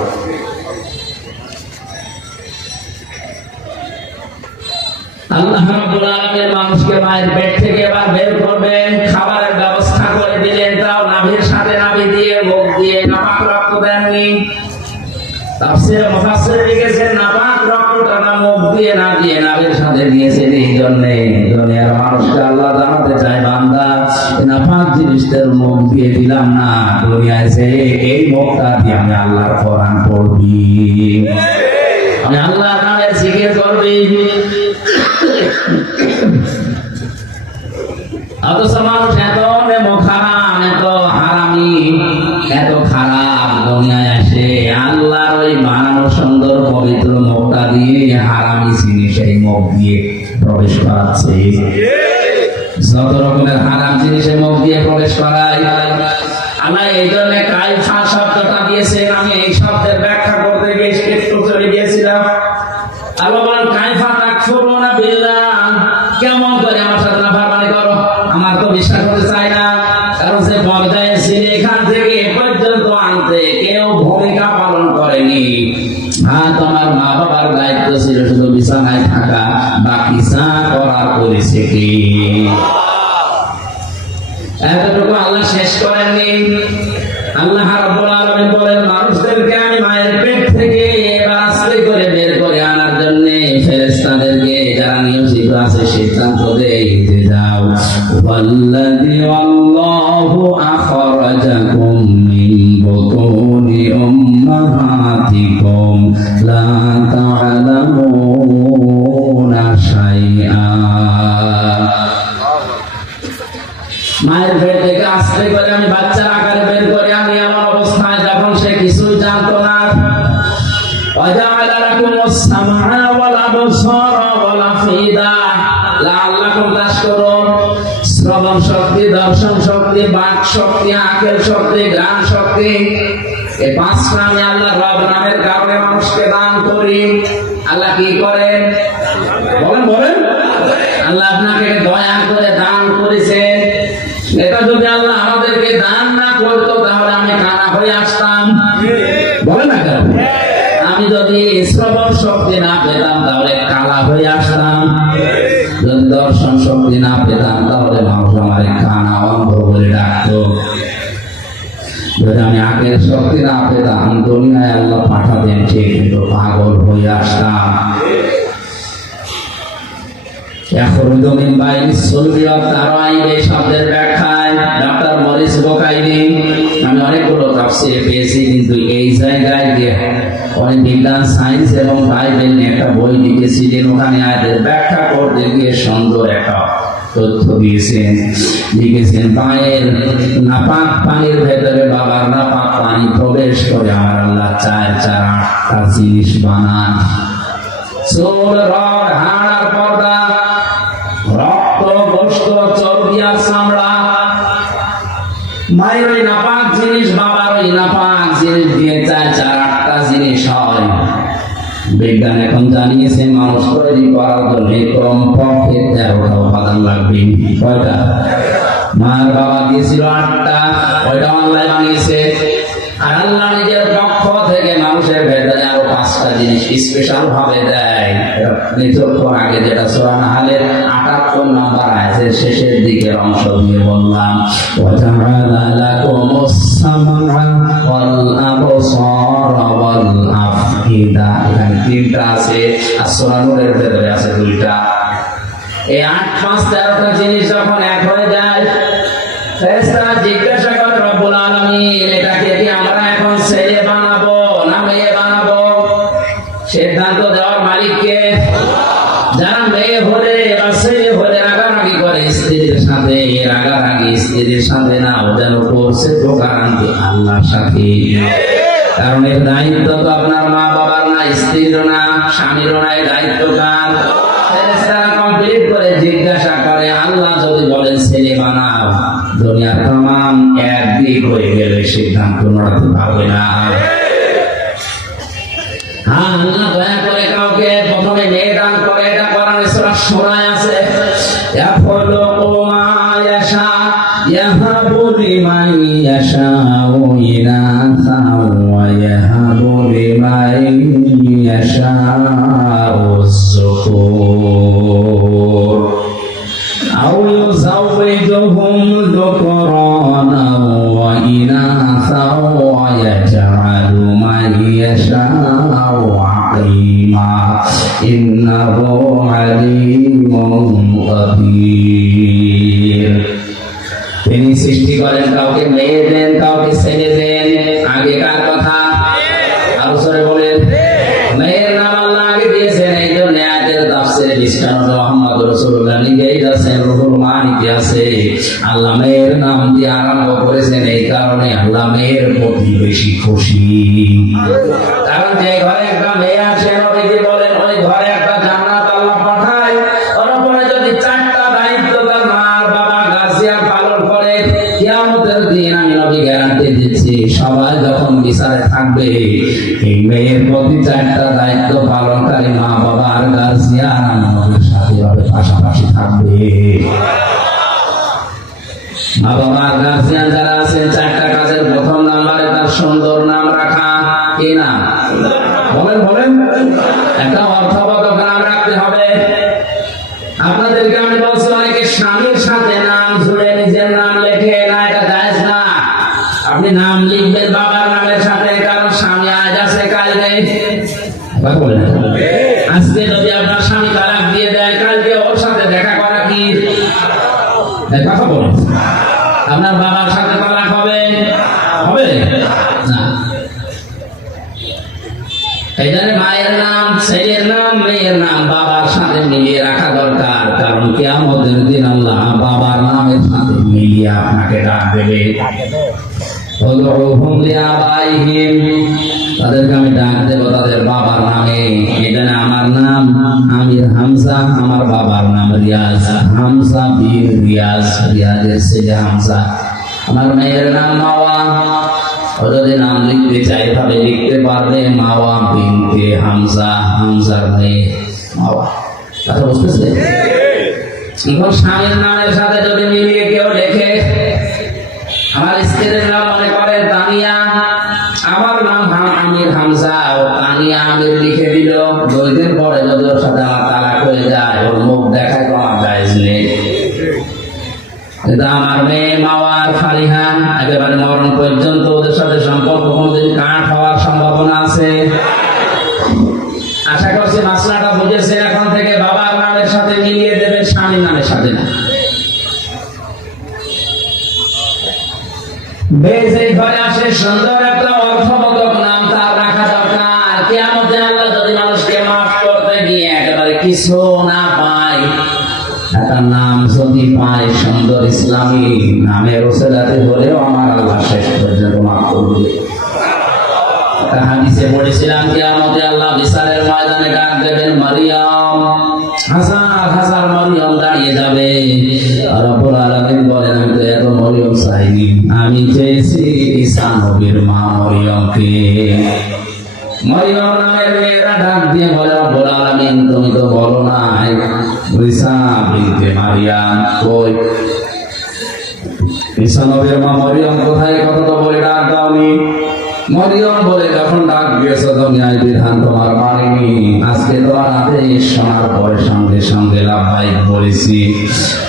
আল্লাহ রাব্বুল আলামিন মানুষকে মায়ের পেট থেকে এবার বের করবেন, খাবারের ব্যবস্থা করে দিলেন, তাও নাভির সাথে নাভি দিয়ে মুখ দিয়ে নাপাক রক্ত দেননি। তাফসীরে মুফাসসির লিখেছেন নাপাক রক্তটা না মুখ দিয়ে না দিয়ে নাভির সাথে দিয়েছেন। এই জন্য দুনিয়ার মানুষকে আল্লাহ জানাতে চায়, বান্দা নাপাক জিনিসটার মুখ দিয়ে দিলাম না, দুনিয়ায় যে এই মুখটা দিয়ে আমি আল্লাহর কোরআন পড়বি, আমি আল্লাহর নামের জিকির করবি। অথচ মানুষ এত খারাপ, এত হারামি, এত খারাপ দুনিয়ায় আসে আল্লাহর ওই বানানো সুন্দর পবিত্র মুখটা দিয়ে হারামি জিনিস এই মুখ দিয়ে প্রবেশ করাচ্ছে। যত রকমের হারাম জিনিসে মুখ দিয়ে প্রবেশ করায় আল্লাহ। এই জন্য কাইফা শব্দটা দিয়েছেন। আমি এই শব্দের ব্যাখ্যা করতে গিয়ে একটু চলে গিয়েছিলাম। আল্লাহ বলেন কাইফা তাকফুরুনা বিল্লাহ, কেমন করে আমার সাথে নাফরমানি করো? আমার তো বিশ্বাস করতে চাই না, কারণ যে পর্যায়ে ছিল এখান থেকে এ পর্যন্ত আনতে কেউ ভূমিকা পালন করেনি। হ্যাঁ, তোমার মা বাবার দায়িত্ব ছিল শুধু বিছানায় থাকা, বাকি যা করার করেছে কি? এতটুকু আল্লাহ শেষ করেননি। আল্লাহ রাব্বুল আলামিন বলেন মানুষদেরকে আমি মায়ের পেট থেকে এবার আশ্রয় করে বের করে আনার জন্য ফেরেশতাদেরকে যারা নিয়োজিত আছে সিদ্ধান্ত দেই যে যাও, ওয়াল্লাযী আল্লাহু আখরাজাকুম মিন বুতুনি أنكم لا تعلمون شيئا মায়ের পেট থেকে আস্তে করে আমি বাচ্চার আকারে বের করে আমি এমন অবস্থায় যখন সে কিছুই জানতো না وجعل لكم السمع والأبصار والأفئدة لعلكم تشكرون শ্রবণ শক্তি, দর্শন শক্তি, বাক শক্তি, আকেল শক্তি, জ্ঞান শক্তি, এই পাঁচটা আমি আল্লাহ রব নামের কারণে মানুষকে দান করি। আল্লাহ কি করেন বলেন বলেন? আল্লাহ আপনাকে দয়া করে দান করেছেন। এটা যদি আল্লাহ আমাদেরকে দান না করতো তাহলে আমি কানা হয়ে আসতাম। বলেন না কেন? আমি যদি শ্রবণ শক্তি না পেতাম তাহলে কালা হয়ে আসতাম। যদি দর্শন শক্তি না পেতাম তাহলে মানুষ আমার কানা অন্ধ বলে ডাকতো। যদি আমি আকের শক্তি না পেতাম দুনিয়ায় আল্লাহ পাঠাতেন ঠিক কিন্তু পাগল হয়ে আসতাম। এখন জমিন বাইরে সুলবিয়ত তারাইবে শব্দের ব্যাখ্যায় ডক্টর মরিস বোকাইনি আমি অনেকগুলো তাফসীর পেয়েছি, কিন্তু এই জায়গায় গিয়ে অনেক বিজ্ঞান, সায়েন্স এবং বাইবেল নিয়ে একটা বই লিখেছিলেন, ওখানে আয়াতের ব্যাখ্যা করতে গিয়ে সুন্দর একটা তথ্য দিয়েছেন। লিখেছেন পায়ের নাপাক পানির ভেতরে বাবার নাপাক পানি প্রবেশ করে আমার আল্লাহ 4-8টা জিনিস বানান। চুল, রগ, হাড় আর পর্দা, রক্ত, গোশত, চর্বি আর চামড়া। মায়ের ওই নাপাক জিনিস বাবার ওই নাপাক জিনিস দিয়ে 4-8টা জিনিস হয়। বিজ্ঞান এখন জানিয়েছে মানুষ তৈরি করার জন্য কমপক্ষে 13টা উপাদান লাগবে। কয়টা? মার বাবা দিয়েছিল 8টা, ওইটা আল্লাহ বানিয়েছে। আর আল্লাহ নিজের পক্ষ থেকে মানুষের ভেতরে আরো 5টা জিনিস স্পেশাল ভাবে দেয়। কিছুক্ষণ আগে যেটা সূরা নাহলের 78 নম্বর আয়াতের শেষের দিকের অংশ দিয়ে বললাম, ওয়াজাআলা লাকুমুস সামআ ওয়াল আবসারা ওয়াল আফইদা। এখানে 3টা আছে, আর সূরা নূরের ভেতরে আছে 2টা। এই 8, 5, 13টা জিনিস যখন এক হয়ে যায়, ফেরেশতারা জিজ্ঞাসা করে রব্বুল আলামিন এটাকে কি আমরা এখন ছেলে বানাবো না মেয়ে বানাবো? সিদ্ধান্ত দেওয়ার মালিক কে? যারা মেয়ে হলে বা ছেলে হলে রাগারাগি করে স্ত্রীর সাথে, রাগারাগি স্ত্রীর সাথে না, ও যেন করছে প্রকারান্তি আল্লাহর সাথে। কারণ এর দায়িত্ব তো আপনার মা বাবার না, স্ত্রীরও না, স্বামীরও না, দায়িত্ব কার? ফেরেশতারা কমপ্লিট করে জিজ্ঞাসা করে আল্লাহ যদি বলেন ছেলে বানাও, দুনিয়ার তামাম একদিক হয়ে গেলে সিদ্ধান্ত নড়াতে পারবে না। হ্যাঁ, আল্লাহ দয়া করে কাউকে প্রথমে মেয়ে দান করে, এটা কোরআনে সূরা শূরায় আছে। ইয়াখলুকু মা ইয়াশা ইয়াহাবু লিমান ইয়াশাউ ইনাসা ওয়া ইয়াহাবু লিমান ইয়াশাউ যুকুর আও ইউযাওwijuhum যুকরানা ওয়া ইনাসা ওয়া ইয়াজআলু মান ইয়াশাউ আলিমা ইন্নাহু আলিমুন কাবীর। তিনি সৃষ্টি করেন, কাউকে মেয়ে দেন, কাউকে ছেলে দেন। আগেকার কথা আরো সরে বলেন, মেয়ের নাম আল্লাহ আগে দিয়েছেন। এই জন্য আয়াতের তাফসীরে বিস্তারিত মুহাম্মদ রাসূলুল্লাহ নিজেই আছেন, রুহুল মানিতে আছে। আল্লাহ মেয়ের নাম দিয়ে আরম্ভ করেছেন, এই কারণে আল্লাহ মেয়ের প্রতি বেশি খুশি। কারণ যে ঘরে একটা মেয়ে আসে, নবীজি বলেন ওই ঘরে একটা জান্নাত আল্লাহ পাঠায়। ওর উপরে যদি 4টা দায়িত্ব তার মা বাবা গার্জিয়ান পালন করে, কিয়ামতের দিন আমি নবী গ্যারান্টি দিচ্ছি সবাই যখন বিচারে থাকবে, এই মেয়ের প্রতি 4টা দায়িত্ব পালনকারী মা বাবা আর গার্জিয়ান আমি নবীর সাথে ভাবে পাশাপাশি থাকবে। মা বাবা আর গার্জিয়ান যারা আছেন, 4টা কাজের প্রথম নাম্বারে তার সুন্দর নাম রাখা। কি নাম? বলেন বলেন। একটা অর্থবোধক নাম রাখতে হবে। আপনাদেরকে আমি বলছি অনেকে স্বামীর সাথে নাম জুড়ে নিজের নাম লেখে না, এটা জায়েজ না। আপনি নাম লিখবেন বাবার নামের সাথে, কারণ স্বামী আজ আছে কাল নেই। আজকে যদি আপনার স্বামী তালাক দিয়ে দেয়, কালকে ওর সাথে দেখা করা কি কথা বলেন? আপনার বাবার সাথে তালাক হবে হবে না। এই জন্য মায়ের নাম, ছেলের নাম, মেয়ের নাম বাবার সাথে মিলিয়ে রাখা দরকার। কারণ কিয়ামতের দিন আল্লাহ বাবার নামের সাথে মিলিয়ে আপনাকে ডাক দেবে। তাদেরকে আমি ডাক দেবো তাদের বাবার নামে। এখানে আমার নাম আমির হামজা, আমার বাবার নাম রিয়াজ, হামজা বিন রিয়াজ, রিয়াজের ছেলে হামজা। আমার মেয়ের নাম মাওয়া, ও যদি নাম লিখতে চাই তাহলে লিখতে পারবে মাওয়া বিনতে হামজা, হামজার মেয়ে মাওয়া। কথা বুঝতেছে? এখন স্বামীর নামের সাথে যদি মিলিয়ে কেউ লেখে, আমার স্ত্রীর নাম মনে করে তানিয়া, আমার নাম আমির হামজা, ও তানিয়া আমির লিখে দিল। 2 দিন পরে যদি ওর সাথে আমার তালাক হয়ে যায়, ওর মুখ দেখায় তো আমার জায়েজ নেই। কিন্তু আমার মেয়ে মাওয়ার ফারিহা একেবারে মরণ পর্যন্ত ওদের সাথে সম্পর্ক কোনোদিন কাট হওয়ার সম্ভাবনা আছে। আশা করছি মাসলাটা বুঝেছেন। এখন থেকে বাবার নামের সাথে মিলিয়ে দেবেন, স্বামীর নামের সাথে না। বেজে ঘরে আসে সুন্দর একটা অর্থবোধক নাম তার রাখা দরকার। কিয়ামতে আল্লাহ যদি মানুষকে মাফ করতে গিয়ে একেবারে কিছু না পায়, একটা নাম যদি পায় সুন্দর ইসলামী নামের ওসিলাতে হলেও আমার আল্লাহ শেষ পর্যন্ত মাফ করবে। হাদিসে পড়েছিলাম কিয়ামতে আল্লাহ বিচারের ময়দানে ডাক দেবেন মারিয়াম, হাজার হাজার মারিয়াম দাঁড়িয়ে যাবে। আর রব্বুল আলামিন বলেন আমি তো এত মারিয়াম চাইনি, আমি চেয়েছি ঈসা নবীর মা মারিয়ামকে। মারিয়াম নামের মেয়েরা ডাক দিয়ে বলে রব্বুল আলামিন তুমি তো বলো না ঈসা বিনতে মারিয়াম কই, ঈসা নবীর মা মারিয়াম কোথায়, কথা তো বলে ডাক দাওনি। মরিয়ম বলে যখন ডাক দিয়েছো তুমি আই বিধান তোমার মানিনি, আজকে তোমার আদেশ শোনার পরে সঙ্গে সঙ্গে লাভবাহিক বলেছি।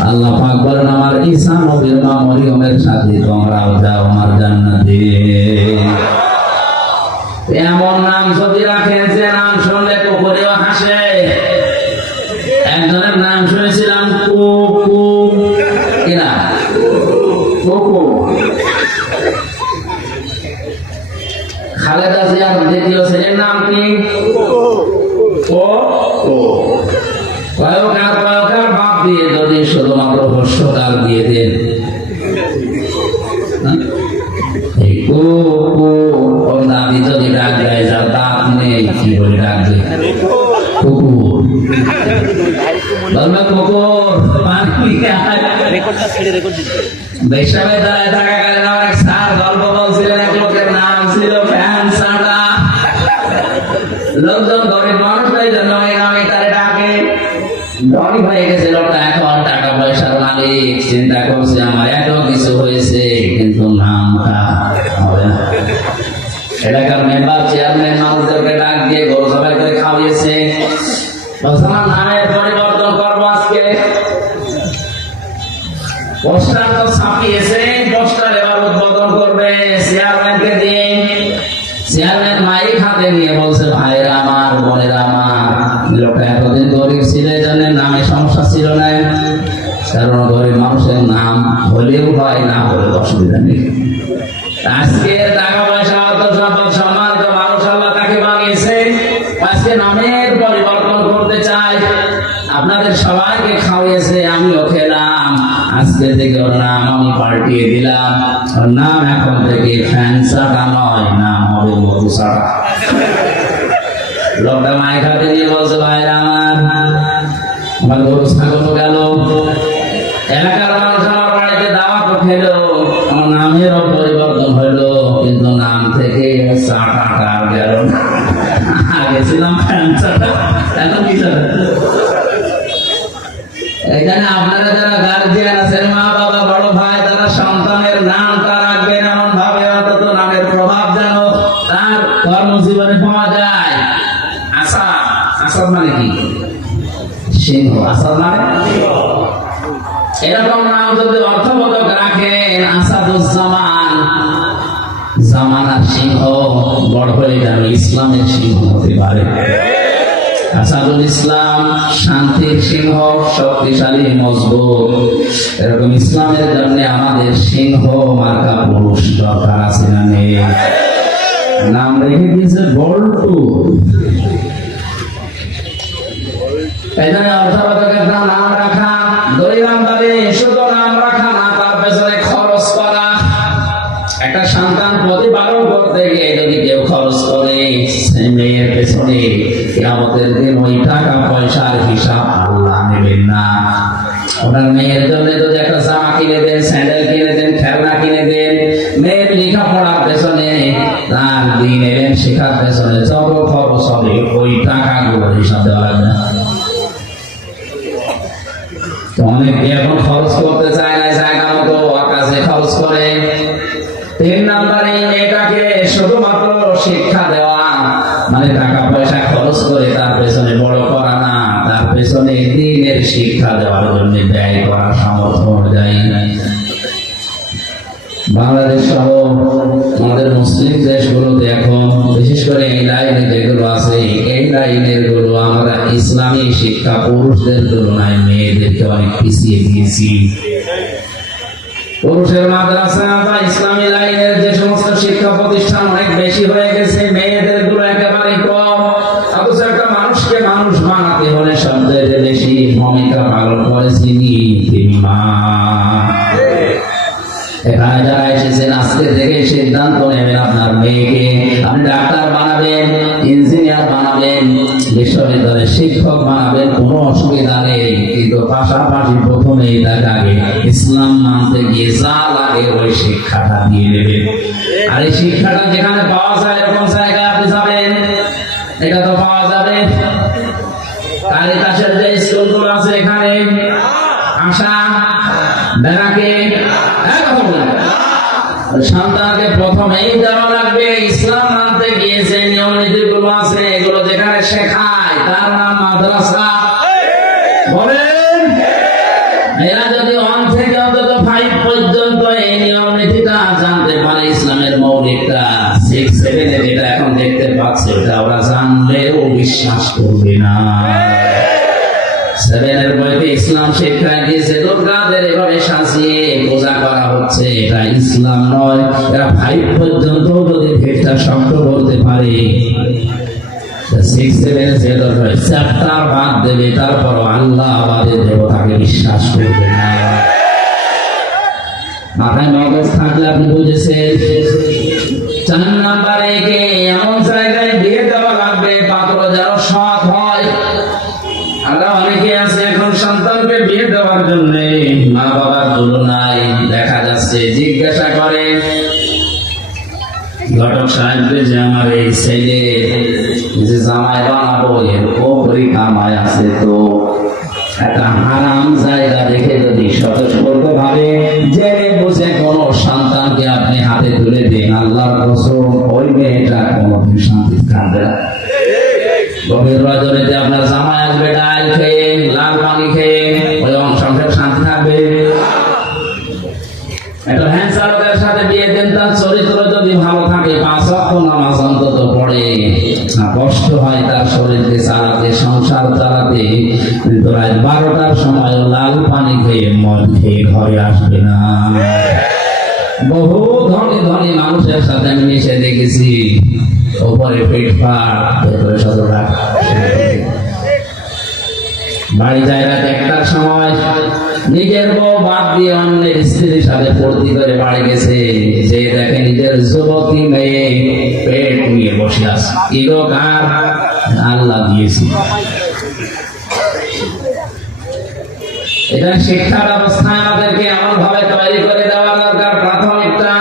আল্লাহ পাক বলেন আমার ঈসা নবীর মা মরিয়মের সাথে তোমরাও যাও আমার জান্নাতে। এমন নাম যদি রাখেন যে নাম শুনলে কুকুরেও হাসে। একজনের নাম শুনেছিলাম কুকু, কিনা কুকু। খালেদা জিয়ার দ্বিতীয় ছেলের নাম কি? কয়কার বাদ দিয়ে যদি শুধুমাত্র হর্ষকার দিয়ে দেন, ওর দাবি যদি ডাক দেয় যার দাঁত নেই, কি বলে ডাকবে? কুকুর। বেশাবে দাঁড়ায় থাকাকালীন আমার এক স্যার গল্প বলছিলেন, এক লোকের নাম ছিল ফ্যান সাঁটা। লোকজন গরিব মানুষ এই জন্য এই নামে তারে ডাকে। ধনী হয়ে গেছে লোকটা, এখন টাকা পয়সার মালিক, চিন্তা করছে আমার এত কিছু হয়েছে কিন্তু নামটা হবে না। এলাকার মেম্বার চেয়ারম্যান মানুষদেরকে ডাক দিয়ে গরু সবাই করে খাওয়িয়েছে। আমার নামের পরিবর্তন করবো আজকে। পোস্টার তো ছাপিয়েছে, পোস্টার এবার উদ্বোধন করবে চেয়ারম্যানকে দিয়ে। চেয়ারম্যান মাইক হাতে নিয়ে বলছে ভাইরা আমার, বোনেরা আমার, লোকটা এতদিন গরিব ছিল এই জন্য নামে সমস্যা ছিল না, কারণ গরিব মানুষের নাম হলেও হয় না হলে অসুবিধা নেই। আজকে টাকা পয়সা অর্থ সম্পদ সম্মানিত মানুষ আল্লাহ তাকে বানিয়েছে, আজকে নামের পরিবর্তন করতে চাই। আপনাদের সবাইকে খাওয়িয়েছে, আমিও খেলাম, আজকে থেকে ওর নাম আমি পাল্টিয়ে দিলাম। ওর নাম এখন থেকে ফ্যান সাটা নয়, নাম হবে মধু সাটা। লোকটা মাইক হাতে নিয়ে বলছে ভাইরা আমার গরু ছাগল গেল, এলাকার মানুষ আমার বাড়িতে দাওয়াত খেলো, আমার নামেরও পরিবর্তন হইলো, কিন্তু নাম থেকে সাটা গেল। আগে ছিলাম ফ্যান সাটা, এখন কি সাটা। এখানে আপনারা যারা গার্জিয়ান আছেন, মা বাবা বড় ভাই, তারা সন্তানের নামটা রাখবেন এমন ভাবে অন্তত নামের প্রভাব যেন তার কর্মজীবনে পাওয়া যায়। আসাদ, আসাদ মানে কি? সিংহ। আসাদ মানে এরকম নাম যদি অর্থবোধক রাখেন, আসাদুজ্জামান, জামানার সিংহ, বড় হয়ে যেন ইসলামের সিংহ হতে পারে। আসাদুল ইসলাম, শান্তির সিংহ, শক্তিশালী মজবুত। এরকম ইসলামের জন্য আমাদের সিংহ মার্কা পুরুষ দরকার আছে না নেই? নাম রেখে দিয়েছে বল্টু। এই জন্য অর্থবোধক একটা নাম রাখা, 2 নম্বরে শুধু নাম রাখা না, তার পেছনে খরচ করা। একটা সন্তান প্রতিপালন করতে গিয়ে যদি কেউ খরচ করে সেই মেয়ের পেছনে, কিয়ামতের দিন ওই টাকা পয়সার হিসাব আল্লাহ নেবেন না। ওনার মেয়ের জন্য যদি একটা জামা কিনে দেন, স্যান্ডেল কিনে দেন, খেলনা কিনে দেন, মেয়ের লেখাপড়ার পেছনে, তার দিন এলেন শেখার পেছনে যত খরচ হবে ওই টাকাগুলোর হিসাব দেওয়া লাগবে না। অনেকে এখন খরচ করতে চায় না, জায়গা মতো আকাশে খরচ করে। 3 নম্বরে মেয়েটাকে শুধুমাত্র শিক্ষা দেওয়া, মানে টাকা পয়সা খরচ করে তার পেছনে বড় করা না, তার পেছনে দিনের শিক্ষা দেওয়ার জন্য ব্যয় করার সামর্থ্য অনুযায়ী। বাংলাদেশ সহ আমাদের মুসলিম দেশগুলোতে এখন বিশেষ করে এই লাইনে যেগুলো আছে, এই লাইনের গুলো আমরা ইসলামী শিক্ষা পুরুষদের তুলনায় মেয়েদেরকে অনেক পিছিয়ে দিয়েছি। পুরুষের মাদ্রাসা বা ইসলামী লাইনের যে সমস্ত শিক্ষা প্রতিষ্ঠান অনেক বেশি হয়ে গেছে, মেয়েদের গুলো একেবারে কম। অথচ একটা মানুষকে মানুষ বানাতে হলে সবচেয়ে বেশি ভূমিকা পালন করেছি তিনি মা। এখানে যারা এসেছেন আজকে থেকে সিদ্ধান্ত নেবেন আপনার মেয়েকে আপনি ডাক্তার বানাবেন, ইঞ্জিনিয়ার বানাবেন, বিশ্ববিদ্যালয়ের শিক্ষক বানাবেন, কোনো অসুবিধা নেই। কিন্তু পাশাপাশি প্রথমেই তাকে আগে ইসলাম মানতে গিয়ে যা লাগে ওই শিক্ষাটা দিয়ে নেবেন। আর এই শিক্ষাটা যেখানে পাওয়া যায় এরকম জায়গায় আপনি যাবেন, এটা তো পাওয়া যাবে। কালিদাসের যে স্কুলগুলো আছে এখানে আশা ব্যারাকে সন্তানকে প্রথমেই দেওয়া লাগবে ইসলাম মানতে গিয়ে যে নিয়ম নীতি গুলো আছে এগুলো যেখানে শেখায় তার নাম মাদ্রাসা। বলেন, এরা যদি 1 থেকে অন্তত 5 পর্যন্ত এই নিয়ম নীতিটা জানতে পারে, ইসলামের মৌলিকটা 6, 7 এ যেটা এখন দেখতে পাচ্ছে ওটা ওরা জানলেও বিশ্বাস করবে না। 7 এর বইতে ইসলাম শিক্ষা দিয়েছে, দুর্গাদের এভাবে সাজিয়ে পূজা করা হচ্ছে, এটা ইসলাম নয়। এরা 5 পর্যন্ত যদি একটা শব্দ বলতে পারে, 6, 7 চ্যাপ্টার বাদ দেবে, তারপর আল্লাহ বাদে দেবতাকে বিশ্বাস করবে না। মাথায় মগজ থাকলে আপনি বুঝেছেন। 4 নম্বরে এমন জায়গায় বিয়ে দেওয়া লাগবে পাত্র যেন সৎ হয়। আমরা অনেকে আছে এখন সন্তানকে বিয়ে দেওয়ার জন্য মা বাবার তুলনায় দেখা যাচ্ছে জিজ্ঞাসা করে ঘটক সাহেবকে যে আমার এই ছেলে যে জামাই বানাবো এর ওপরই কামাই আছে, তো একটা হারাম জায়গা দেখে যদি স্বতঃস্ফূর্ত ভাবে জেনে বুঝে কোনো সন্তানকে আপনি হাতে তুলে দিন, আল্লাহর কসম ওই মেয়েটা কোনোদিন শান্তি থাকবে না। গভীর রজনীতে আপনার জামাই আসবে ডাল খেয়ে, লাল পানি খেয়ে, ওই সংসার শান্তি থাকবে? একটা ভ্যান চালকের সাথে বিয়ে দেন, তার চরিত্র যদি ভালো থাকে, 5 ওয়াক্ত নামাজ অন্তত পড়ে, কষ্ট হয় তার শরীরকে চালাতে, সংসার চালাতে, কিন্তু রাত 12টার সময় লাল পানি খেয়ে মদ খেয়ে ঘরে আসবে না। বহু ধনী ধনী মানুষের সাথে আমি মিশে দেখেছি, উপরে পেটপাট, ভেতরে সদরা। বাড়ি যায় রাত 1টার সময়, নিজের বউ বাদ দিয়ে অন্যের স্ত্রীর সাথে ফুর্তি করে বাড়ি গেছে, যে দেখে নিজের যুবতী মেয়ে পেট নিয়ে বসে আছে। ইগোকার আল্লাহ দিয়েছি। এটা শিক্ষা ব্যবস্থায় আমাদেরকে এমন ভাবে তৈরি করে দেওয়া দরকার, প্রাথমিকটা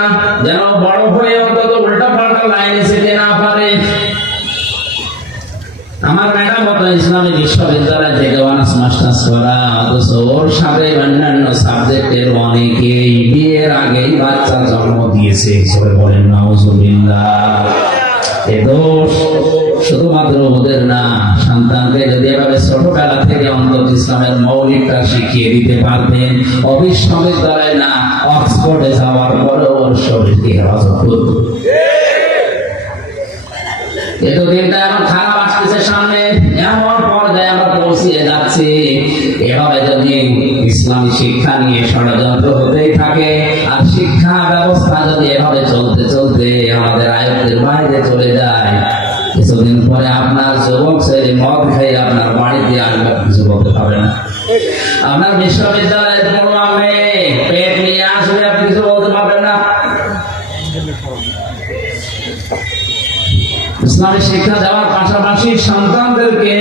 যেন বড় হয়ে অন্তত উল্টা পাল্টা লাইনে যেতে না পারে। আমার ম্যাডাম মতো ইসলামী বিশ্ববিদ্যালয় থেকে অনার্স মাস্টার্স করা, অথচ ওর সাথে অন্যান্য সাবজেক্টের অনেকেই বিয়ের আগেই বাচ্চা জন্ম দিয়েছে। বলেন নাউজুবিল্লাহ। এ দোষ শুধুমাত্র ওদের না, সন্তানকে যদি এভাবে ছোটবেলা থেকে অন্তত ইসলামের মৌলিকটা শিখিয়ে দিতে পারতেন, বিশ্ববিদ্যালয় না অক্সফোর্ডে যাওয়ার পরে ওর শরীরকে হেফাজত করত। কিন্তু দিনটা এখন খারাপ আসতেছে সামনে, এমন পর্যায়ে আমরা পৌঁছিয়ে যাচ্ছি। এভাবে যদি ইসলামী শিক্ষা নিয়ে ষড়যন্ত্র হতেই থাকে, আর শিক্ষা ব্যবস্থা যদি এভাবে চলতে চলতে আমাদের আয়ত্তের বাইরে চলে যায়, কিছুদিন পরে আপনার যুবক ছেলে মদ খেয়ে আপনার বাড়িতে আসবে, কিছু বলতে পারবে না। আপনার বিশ্ববিদ্যালয়ের পড়ুয়া মেয়ে পেট নিয়ে আসবে, আপনি কিছু বলতে পারবেন না। ইসলামী শিক্ষা দেওয়ার পাশাপাশি সন্তানদেরকে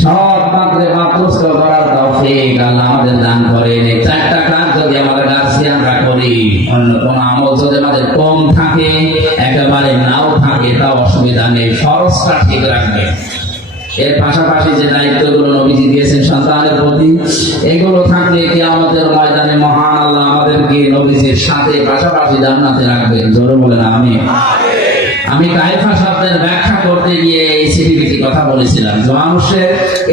সৎ পাত্রে পাত্রস্থ করার তৌফিক আল্লাহ আমাদের দান করেন। এই চারটা কাজ যদি আমাদের গার্জিয়ানরা করি, অন্য কোন আমল যদি আমাদের কম থাকে, একেবারে নাও থাকে, তাও অসুবিধা নেই, খরচটা ঠিক রাখবে। এর পাশাপাশি যে দায়িত্বগুলো নবীজি দিয়েছেন সন্তানের প্রতি, এগুলো থাকলে কিয়ামতের ময়দানে মহান আল্লাহ আমাদেরকে নবীজির সাথে পাশাপাশি জান্নাতে রাখবেন। জোরে বলেন আমিন। আমি কায়ফা শব্দের ব্যাখ্যা করতে গিয়ে এই সিটিভিটি কথা বলেছিলাম যে মানুষের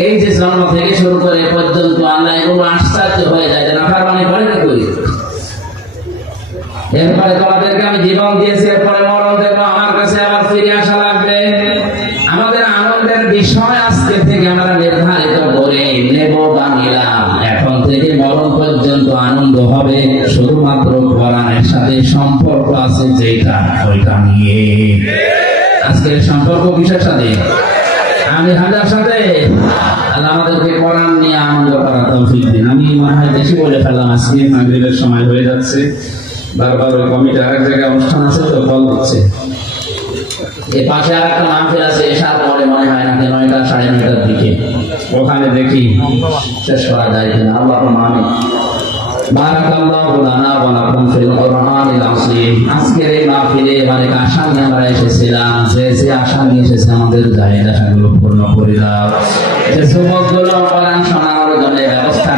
এই যে জন্ম থেকে শুরু করে পর্যন্ত আল্লাহ এগুলো আশ্চর্য হয়ে যায় যে নাফরমানি করে না করি। এরপরে তোমাদেরকে আমি জীবন দিয়েছি, এরপরে মরণ দেবো, আমার কাছে আবার ফিরে আসা লাগবে। আমাদের আনন্দের বিষয় আজকে থেকে আমরা নির্ধারিত করে নেব বা নিলাম। এখন থেকে মরণ পর্যন্ত আনন্দ হবে শুধুমাত্র কোরআনের সাথে সম্পর্ক আছে যেটা, ওইটা নিয়ে। আজকের সম্পর্ক কিসের সাথে? আমি হাজার সাথে। আল্লাহ আমাদেরকে কোরআন নিয়ে আনন্দ করার তৌফিক দিন। আমি মনে হয় বেশি বলে ফেললাম, আজকে মাগরিবের সময় হয়ে যাচ্ছে। বারবার ওই কমিটি আরেক জায়গায় অনুষ্ঠান আছে তো কল দিচ্ছে। এর পাশে আর একটা মাহফিল আছে এসার পরে, মনে হয় নাকি 9টা 9:30টার দিকে, ওখানে দেখি শেষ করা যায় কিনা। আল্লাহুম্মা আমিন। বারাকাল্লাহু লানা ওয়া লাকুম ফিল কুরআনিল আযীম। আজকের এই মাহফিলে অনেক আশা নিয়ে আমরা এসেছিলাম, যে আশা নিয়ে এসেছে আমাদের জায়েজ আশাগুলো পূর্ণ করে দাও। যে যুবকগুলো কোরআন শোনার জন্য ব্যবস্থা